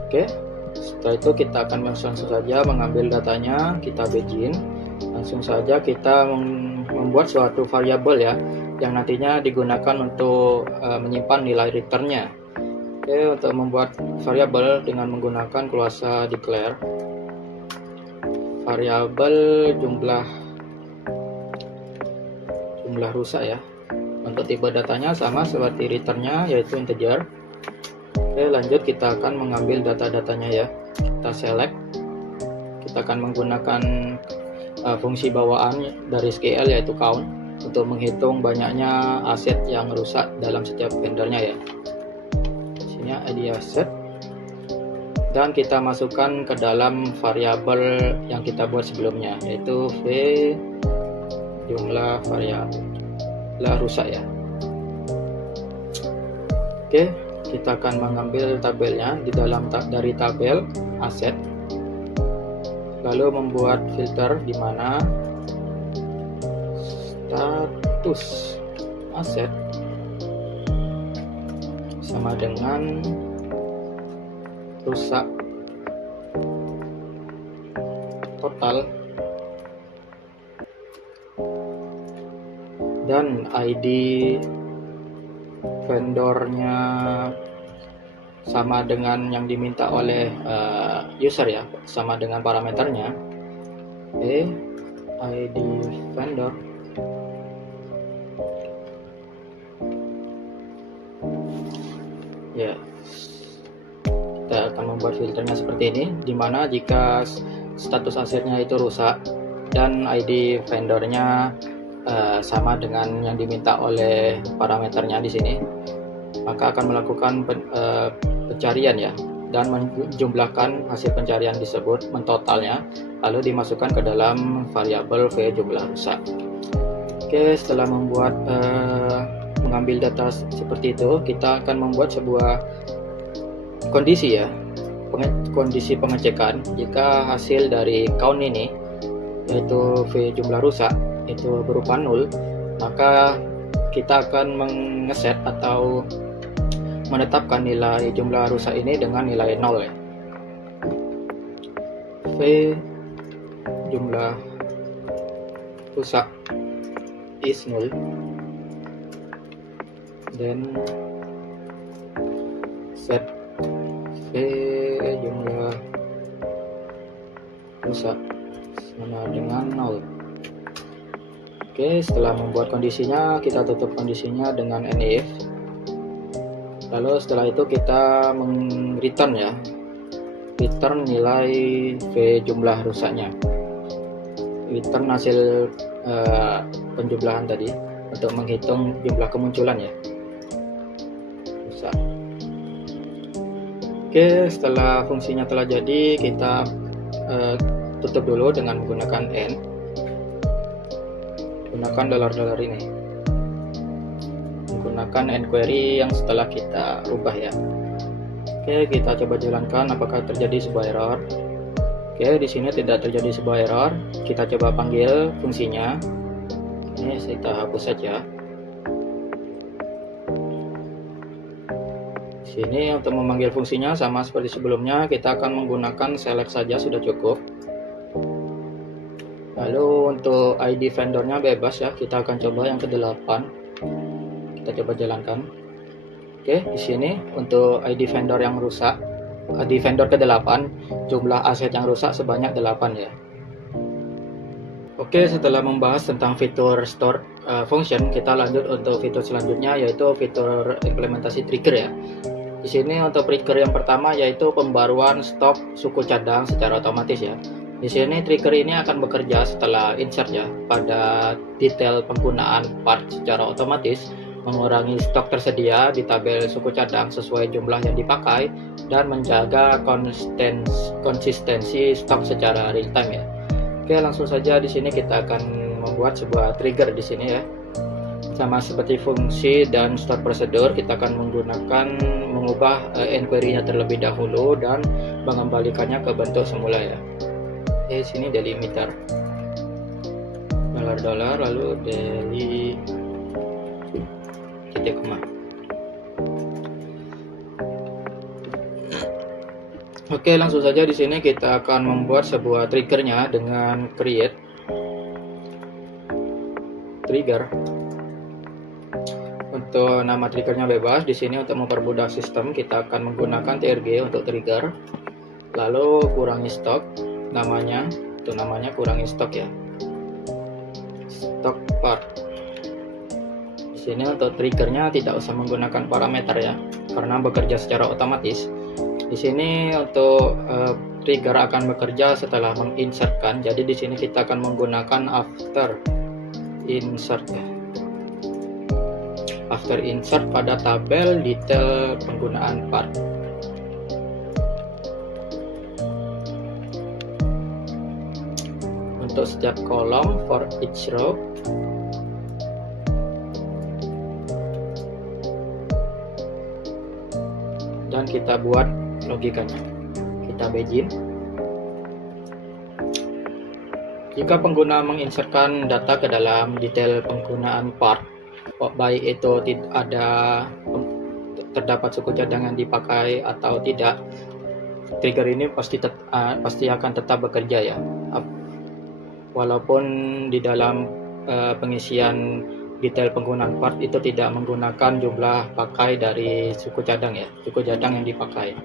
Oke, setelah itu kita akan langsung saja mengambil datanya, kita begin, langsung saja kita membuat suatu variabel ya, yang nantinya digunakan untuk menyimpan nilai returnnya. Oke, untuk membuat variabel dengan menggunakan clause declare variabel jumlah rusak ya. Untuk tipe datanya sama seperti returnnya, yaitu integer. Oke, lanjut kita akan mengambil data-datanya ya. Kita select, kita akan menggunakan fungsi bawaan dari SQL yaitu count untuk menghitung banyaknya aset yang rusak dalam setiap vendornya ya. Sini ID aset, dan kita masukkan ke dalam variabel yang kita buat sebelumnya, yaitu v jumlah variabel rusak ya. Oke, kita akan mengambil tabelnya di dalam dari tabel aset, lalu membuat filter di mana status aset sama dengan rusak total, dan ID vendornya sama dengan yang diminta oleh user ya, sama dengan parameternya ID vendor. Ya, kita akan membuat filternya seperti ini, dimana jika status asetnya itu rusak dan ID vendornya sama dengan yang diminta oleh parameternya di sini, maka akan melakukan pencarian ya, dan menjumlahkan hasil pencarian tersebut, mentotalnya, lalu dimasukkan ke dalam variabel v jumlah rusak. Oke, setelah mengambil data seperti itu, kita akan membuat sebuah kondisi ya, kondisi pengecekan. Jika hasil dari count ini, yaitu v jumlah rusak, itu berupa 0, maka kita akan mengeset atau menetapkan nilai jumlah rusak ini dengan nilai 0 ya. V jumlah rusak is 0, dan set v jumlah rusak sama dengan 0. Oke, setelah membuat kondisinya, kita tutup kondisinya dengan if. Lalu setelah itu kita return ya, return nilai v jumlah rusaknya, return hasil penjumlahan tadi untuk menghitung jumlah kemunculan ya rusak. Oke, setelah fungsinya telah jadi, kita tutup dulu dengan menggunakan N. Gunakan $$ ini. Menggunakan enquery yang setelah kita ubah ya. Oke, kita coba jalankan apakah terjadi sebuah error. Oke, di sini tidak terjadi sebuah error. Kita coba panggil fungsinya. Ini kita hapus saja. Sini untuk memanggil fungsinya sama seperti sebelumnya, kita akan menggunakan select saja sudah cukup. Lalu untuk ID vendornya bebas ya, kita akan coba yang ke-8. Kita coba jalankan. Oke, di sini untuk ID vendor yang rusak, ID vendor ke-8, jumlah aset yang rusak sebanyak 8 ya. Oke, setelah membahas tentang fitur store function, kita lanjut untuk fitur selanjutnya, yaitu fitur implementasi trigger ya. Di sini untuk trigger yang pertama yaitu pembaruan stok suku cadang secara otomatis ya. Di sini trigger ini akan bekerja setelah insert ya pada detail penggunaan part secara otomatis, mengurangi stok tersedia di tabel suku cadang sesuai jumlah yang dipakai dan menjaga konsistensi stok secara real time ya. Oke, langsung saja di sini kita akan membuat sebuah trigger di sini ya. Sama seperti fungsi dan store prosedur, kita akan mengubah enquery-nya terlebih dahulu dan mengembalikannya ke bentuk semula ya. Oke, sini delimiter $, lalu deli titik koma. Oke, langsung saja di sini kita akan membuat sebuah triggernya dengan create trigger. Untuk nama triggernya bebas. Di sini untuk mempermudah sistem kita akan menggunakan trg untuk trigger. Lalu kurangi stok namanya. Untuk namanya kurangi stok ya. Stok part. Di sini untuk triggernya tidak usah menggunakan parameter ya, karena bekerja secara otomatis. Di sini untuk trigger akan bekerja setelah menginsertkan. Jadi di sini kita akan menggunakan after insert ya. After insert pada tabel detail penggunaan part. Untuk setiap kolom for each row. Dan kita buat logikanya. Kita begin. Jika pengguna menginsertkan data ke dalam detail penggunaan part, baik itu terdapat suku cadang yang dipakai atau tidak, trigger ini pasti akan tetap bekerja ya, walaupun di dalam pengisian detail penggunaan part itu tidak menggunakan jumlah pakai dari suku cadang ya, suku cadang yang dipakai.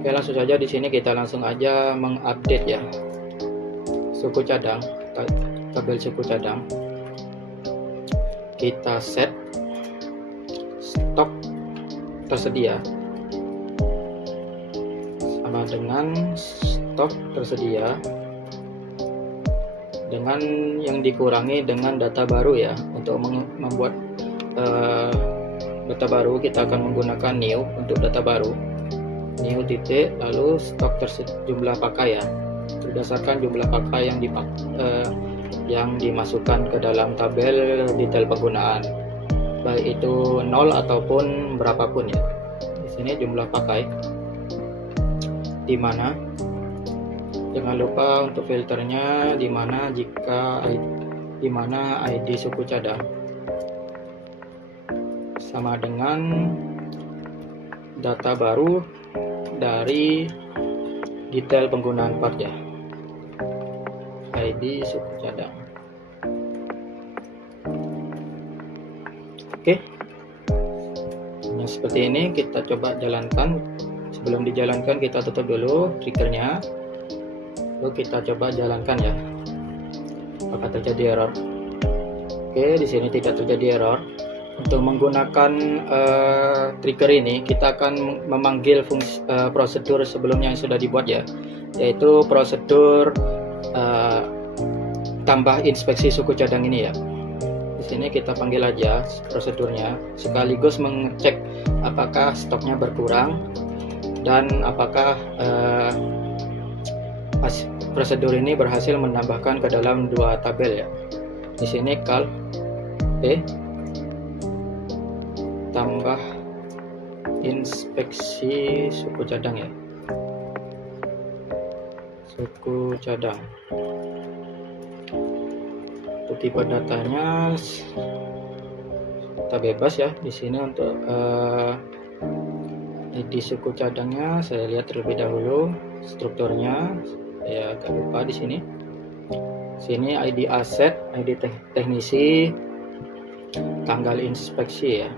Oke, langsung saja di sini kita langsung aja mengupdate ya suku cadang, tabel suku cadang. Kita set stok tersedia sama dengan stok tersedia dengan yang dikurangi dengan data baru ya. Untuk membuat data baru kita akan menggunakan new untuk data baru, new titik lalu stok jumlah pakai ya, berdasarkan jumlah pakai yang dimasukkan ke dalam tabel detail penggunaan, baik itu 0 ataupun berapapun ya. Di sini jumlah pakai, di mana jangan lupa untuk filternya di mana ID suku cadang sama dengan data baru dari detail penggunaan part ya, ID suku cadang. Oke, nah seperti ini kita coba jalankan. Sebelum dijalankan kita tutup dulu triggernya, lalu kita coba jalankan ya, apakah terjadi error. Oke, di sini tidak terjadi error. Untuk menggunakan trigger ini kita akan memanggil prosedur sebelumnya yang sudah dibuat ya, yaitu prosedur tambah inspeksi suku cadang ini ya. Di sini kita panggil aja prosedurnya, sekaligus mengecek apakah stoknya berkurang dan apakah prosedur ini berhasil menambahkan ke dalam dua tabel ya. Di sini kal P tambah inspeksi suku cadang ya. Suku cadang. Untuk tipe datanya kita bebas ya. Di sini untuk ID suku cadangnya saya lihat terlebih dahulu strukturnya. Saya agak lupa di sini. Sini ID aset, ID teknisi, tanggal inspeksi ya.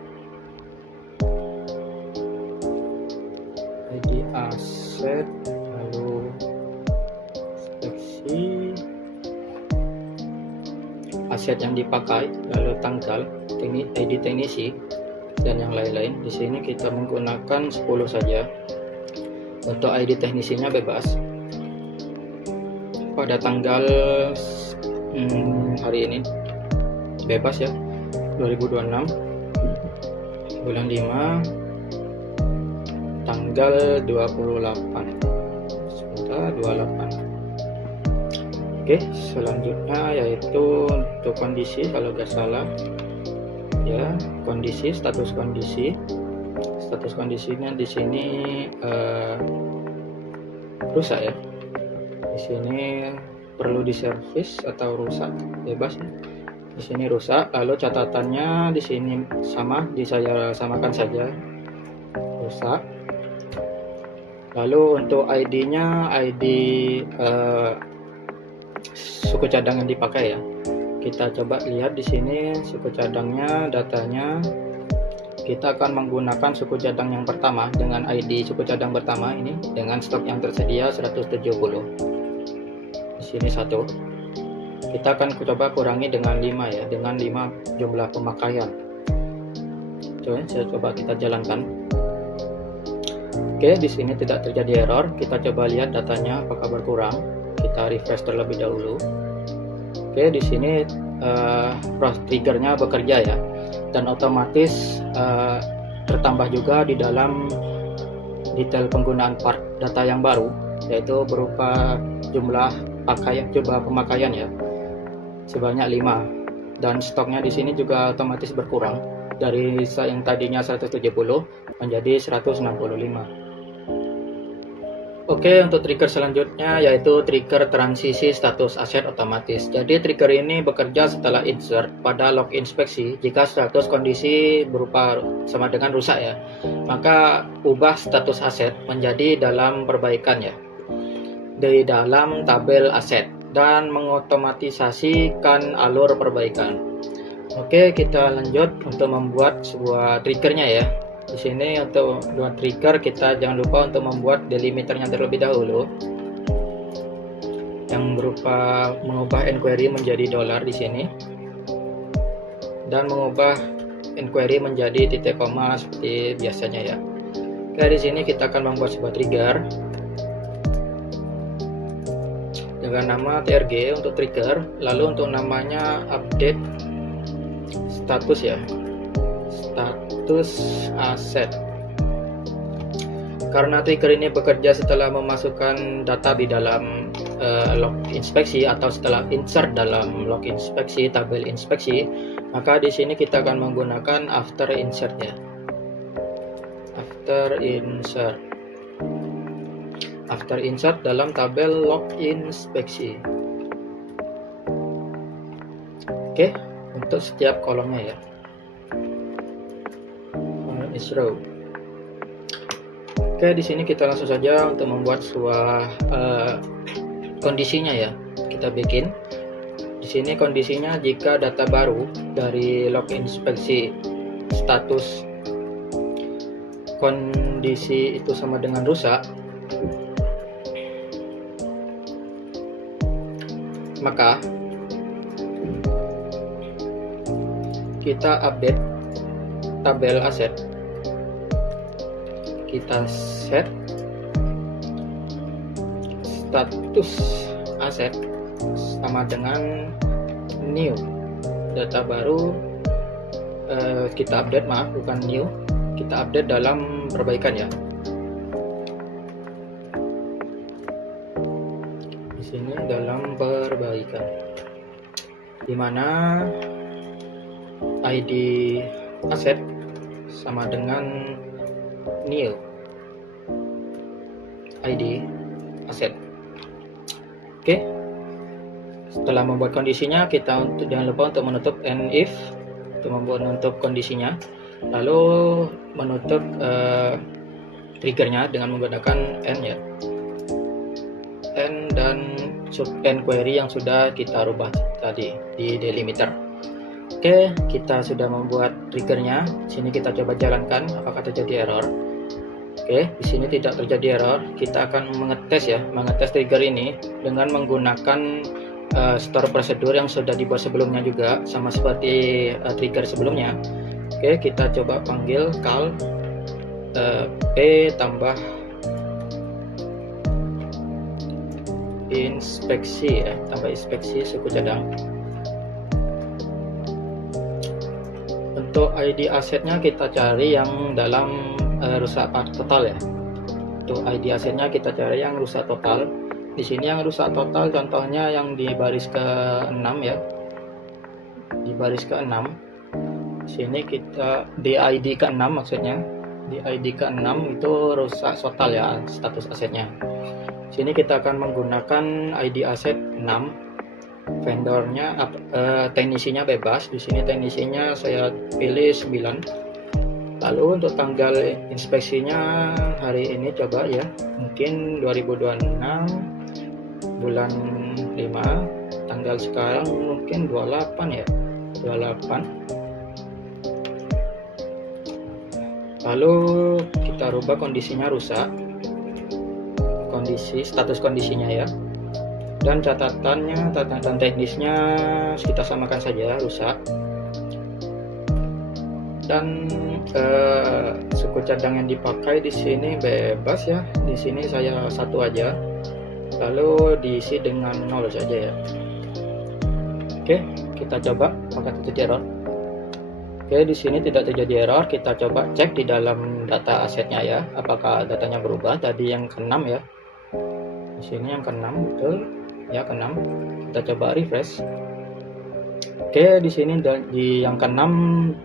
ID aset, lalu inspeksi, aset yang dipakai, lalu tanggal, ID teknisi, dan yang lain-lain. Di sini kita menggunakan 10 saja. Untuk ID teknisinya bebas. Pada tanggal hari ini bebas ya, 2026 bulan 5 tanggal 28 Oke, selanjutnya yaitu untuk kondisi, kalau nggak salah ya, kondisi, status kondisinya di sini rusak ya. Di sini perlu diservis atau rusak, bebas ya. Di sini rusak, lalu catatannya di sini sama, saya samakan saja, rusak. Lalu untuk ID-nya ID suku cadang yang dipakai ya. Kita coba lihat di sini suku cadangnya, datanya. Kita akan menggunakan suku cadang yang pertama dengan ID suku cadang pertama ini dengan stok yang tersedia 170. Di sini 1. Kita akan coba kurangi dengan 5 ya, dengan 5 jumlah pemakaian. Kita jalankan. Oke, di sini tidak terjadi error. Kita coba lihat datanya apakah berkurang. Kita refresh terlebih dahulu. Oke, di sini triggernya bekerja ya, dan otomatis tertambah juga di dalam detail penggunaan part data yang baru, yaitu berupa jumlah pemakaian ya, sebanyak 5, dan stoknya di sini juga otomatis berkurang dari yang tadinya 170 menjadi 165. Oke, untuk trigger selanjutnya yaitu trigger transisi status aset otomatis. Jadi trigger ini bekerja setelah insert pada log inspeksi. Jika status kondisi berupa sama dengan rusak ya, maka ubah status aset menjadi dalam perbaikan ya, di dalam tabel aset, dan mengotomatisasikan alur perbaikan. Oke, kita lanjut untuk membuat sebuah triggernya ya. Di sini untuk dua trigger kita jangan lupa untuk membuat delimiternya terlebih dahulu, yang berupa mengubah enquery menjadi $, di sini, dan mengubah enquery menjadi titik koma seperti biasanya ya. Oke, di sini kita akan membuat sebuah trigger dengan nama trg untuk trigger, lalu untuk namanya update status ya, status aset. Karena trigger ini bekerja setelah memasukkan data di dalam log inspeksi atau setelah insert dalam log inspeksi, tabel inspeksi, maka di sini kita akan menggunakan after insert ya. After insert dalam tabel log inspeksi. Oke, untuk setiap kolomnya ya. Is row. Oke, di sini kita langsung saja untuk membuat sebuah kondisinya ya. Kita bikin. Di sini kondisinya jika data baru dari log inspeksi status kondisi itu sama dengan rusak, maka kita update tabel aset, kita set status aset sama dengan new, data baru kita update, bukan new, kita update dalam perbaikan ya. Di Sini dalam perbaikan, di mana ID aset sama dengan new ID aset. Oke, setelah membuat kondisinya, kita jangan lupa untuk menutup and if untuk menutup kondisinya, lalu menutup triggernya dengan menggunakan n ya, n dan sub n query yang sudah kita rubah tadi di delimiter. Oke, kita sudah membuat triggernya. Sini kita coba jalankan apakah terjadi error. Oke, di sini tidak terjadi error. Kita akan mengetes trigger ini dengan menggunakan store prosedur yang sudah dibuat sebelumnya juga, sama seperti trigger sebelumnya. Oke, kita coba panggil call p tambah inspeksi ya, tambah inspeksi suku cadang. Untuk ID asetnya kita cari yang dalam rusak total ya. Untuk ID asetnya kita cari yang rusak total. Di sini yang rusak total contohnya yang di baris ke-6 ya. Di baris ke-6. Sini kita di ID ke-6 maksudnya. Di ID ke-6 itu rusak total ya status asetnya. Sini kita akan menggunakan ID aset 6. Vendornya teknisinya bebas. Di sini teknisinya saya pilih 9. Lalu untuk tanggal inspeksinya hari ini coba ya, mungkin 2026 bulan 5, tanggal sekarang mungkin 28 ya, 28. Lalu kita rubah kondisinya rusak, status kondisinya ya, dan catatan teknisnya kita samakan saja rusak, dan suku cadang yang dipakai di sini bebas ya. Di sini saya satu aja, lalu diisi dengan 0 saja ya. Oke, kita coba apakah terjadi error. Oke, di sini tidak terjadi error. Kita coba cek di dalam data asetnya ya, apakah datanya berubah. Tadi yang ke-6 ya, di sini yang ke-6 betul ya, ke-6. Kita coba refresh. Oke, di sini di yang ke-6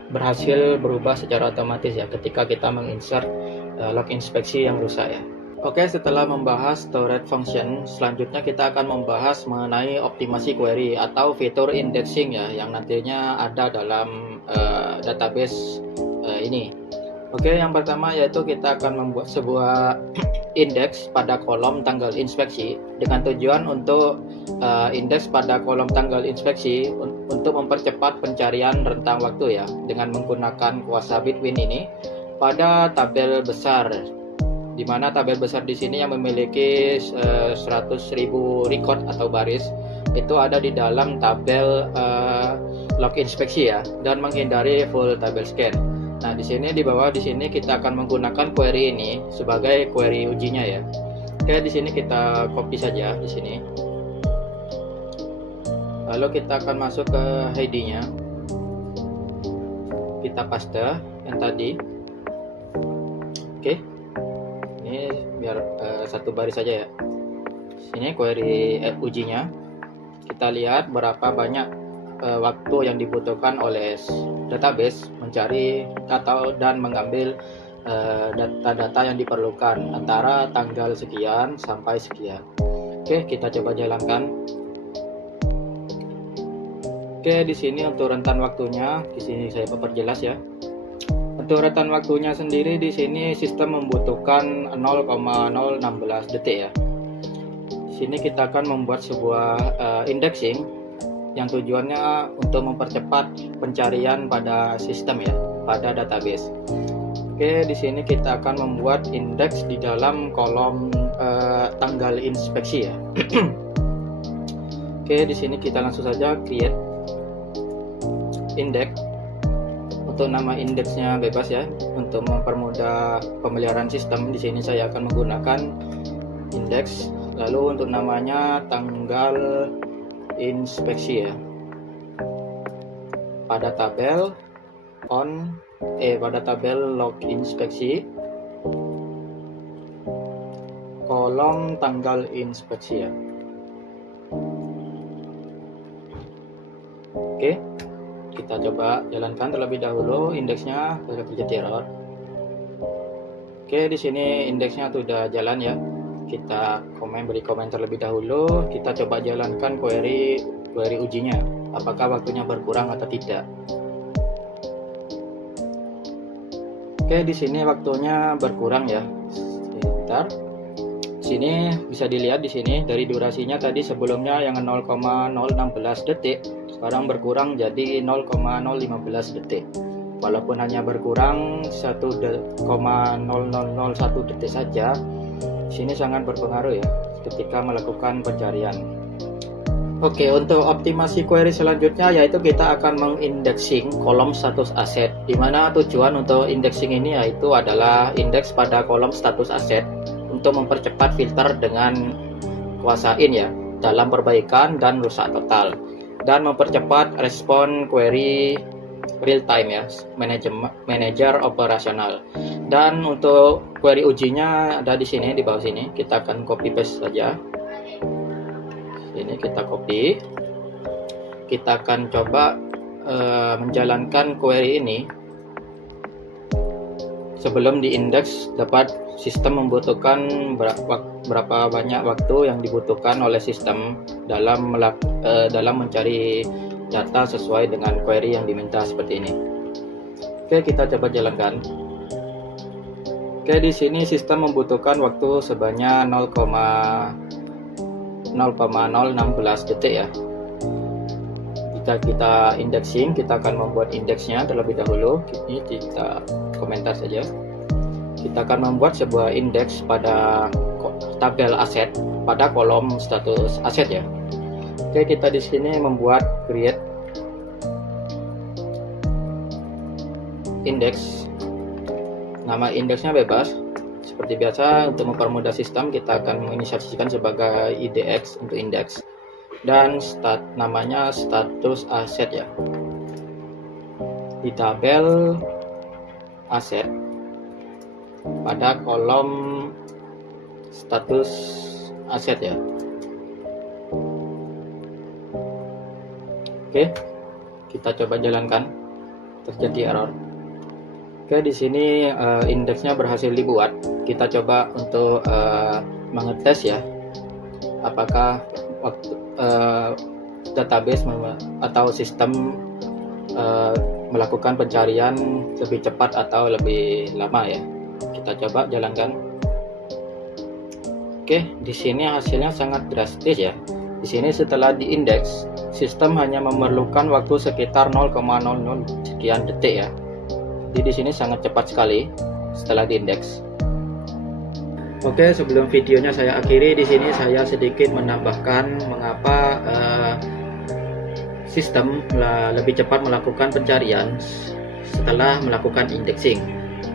berhasil berubah secara otomatis ya ketika kita menginsert log inspeksi yang rusak ya. Oke, setelah membahas storage function, selanjutnya kita akan membahas mengenai optimasi query atau fitur indexing ya, yang nantinya ada dalam database ini. Oke, yang pertama yaitu kita akan membuat sebuah indeks pada kolom tanggal inspeksi dengan tujuan untuk indeks pada kolom tanggal inspeksi untuk mempercepat pencarian rentang waktu ya, dengan menggunakan kuasa Bitwin ini pada tabel besar, di mana tabel besar di sini yang memiliki 100.000 record atau baris itu ada di dalam tabel log inspeksi ya, dan menghindari full tabel scan. Nah, di sini di bawah di sini kita akan menggunakan query ini sebagai query ujinya ya. Oke, di sini kita copy saja di sini. Lalu kita akan masuk ke ID-nya. Kita paste yang tadi. Oke. Ini biar satu baris saja ya. Sini query ujinya. Kita lihat berapa banyak waktu yang dibutuhkan oleh database mencari atau dan mengambil data-data yang diperlukan antara tanggal sekian sampai sekian. Oke, kita coba jalankan. Oke, di sini untuk rentan waktunya, di sini saya perjelas ya. Untuk rentan waktunya sendiri di sini sistem membutuhkan 0,016 detik ya. Di sini kita akan membuat sebuah indexing yang tujuannya untuk mempercepat pencarian pada sistem ya, pada database. Oke, di sini kita akan membuat indeks di dalam kolom tanggal inspeksi ya. Oke, di sini kita langsung saja create index. Untuk nama indeksnya bebas ya, untuk mempermudah pemeliharaan sistem. Di sini saya akan menggunakan indeks. Lalu untuk namanya tanggal inspeksi ya, pada tabel pada tabel log inspeksi, kolom tanggal inspeksi ya. Oke, kita coba jalankan terlebih dahulu indeksnya, terjadi error. Oke, di sini indeksnya sudah jalan ya. Kita beri komen terlebih dahulu. Kita coba jalankan query ujinya. Apakah waktunya berkurang atau tidak? Oke, di sini waktunya berkurang ya. Sebentar. Sini bisa dilihat di sini dari durasinya tadi sebelumnya yang 0,016 detik, sekarang berkurang jadi 0,015 detik. Walaupun hanya berkurang 1,0001 detik saja, sini sangat berpengaruh ya ketika melakukan pencarian. Oke, untuk optimasi query selanjutnya yaitu kita akan mengindexing kolom status aset, di mana tujuan untuk indexing ini yaitu adalah indeks pada kolom status aset untuk mempercepat filter dengan kuasain ya dalam perbaikan dan rusak total, dan mempercepat respon query real time ya, manager operasional. Dan untuk query ujinya ada di sini, di bawah sini. Kita akan copy paste saja. Ini kita copy. Kita akan coba menjalankan query ini. Sebelum diindeks, dapat sistem membutuhkan berapa banyak waktu yang dibutuhkan oleh sistem dalam mencari data sesuai dengan query yang diminta seperti ini. Oke, kita coba jalankan. Oke, di sini sistem membutuhkan waktu sebanyak 0,016 detik ya. Jika kita indexing, kita akan membuat indeksnya terlebih dahulu. Ini kita komentar saja. Kita akan membuat sebuah indeks pada tabel aset pada kolom status aset ya. Oke, kita di sini membuat create index. Nama indeksnya bebas. Seperti biasa, untuk mempermudah sistem kita akan menginisiasikan sebagai IDX untuk indeks, dan namanya status aset ya. Di tabel aset pada kolom status aset ya. Oke, kita coba jalankan. Terjadi error. Oke, di sini indeksnya berhasil dibuat. Kita coba untuk mengetes ya, apakah database atau sistem melakukan pencarian lebih cepat atau lebih lama ya. Kita coba jalankan. Oke, di sini hasilnya sangat drastis ya. Di sini setelah diindeks, sistem hanya memerlukan waktu sekitar 0,00 sekian detik ya. Jadi di sini sangat cepat sekali setelah diindeks. Oke, sebelum videonya saya akhiri, di sini saya sedikit menambahkan mengapa sistem lebih cepat melakukan pencarian setelah melakukan indexing.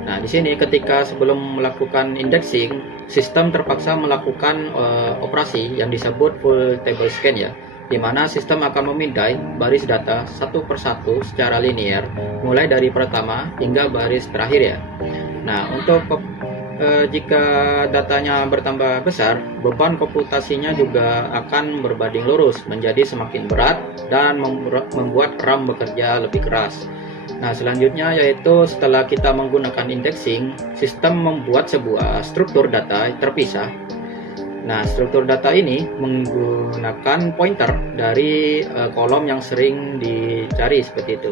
Nah, di sini ketika sebelum melakukan indexing, sistem terpaksa melakukan operasi yang disebut full table scan ya, di mana sistem akan memindai baris data satu persatu secara linear, mulai dari pertama hingga baris terakhir ya. Nah, untuk jika datanya bertambah besar, beban komputasinya juga akan berbanding lurus menjadi semakin berat dan membuat RAM bekerja lebih keras. Nah, selanjutnya yaitu setelah kita menggunakan indexing, sistem membuat sebuah struktur data terpisah. Nah, struktur data ini menggunakan pointer dari kolom yang sering dicari seperti itu.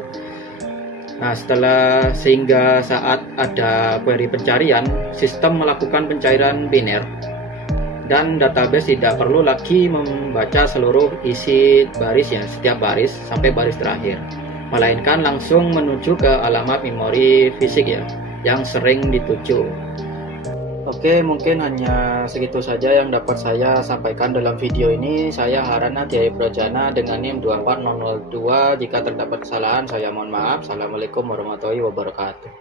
Nah, sehingga saat ada query pencarian, sistem melakukan pencarian biner dan database tidak perlu lagi membaca seluruh isi barisnya, setiap baris sampai baris terakhir, melainkan langsung menuju ke alamat memori fisik ya yang sering dituju. Oke, mungkin hanya segitu saja yang dapat saya sampaikan dalam video ini. Saya Harana Jaya Brajana dengan NIM 24002. Jika terdapat kesalahan, saya mohon maaf. Assalamualaikum warahmatullahi wabarakatuh.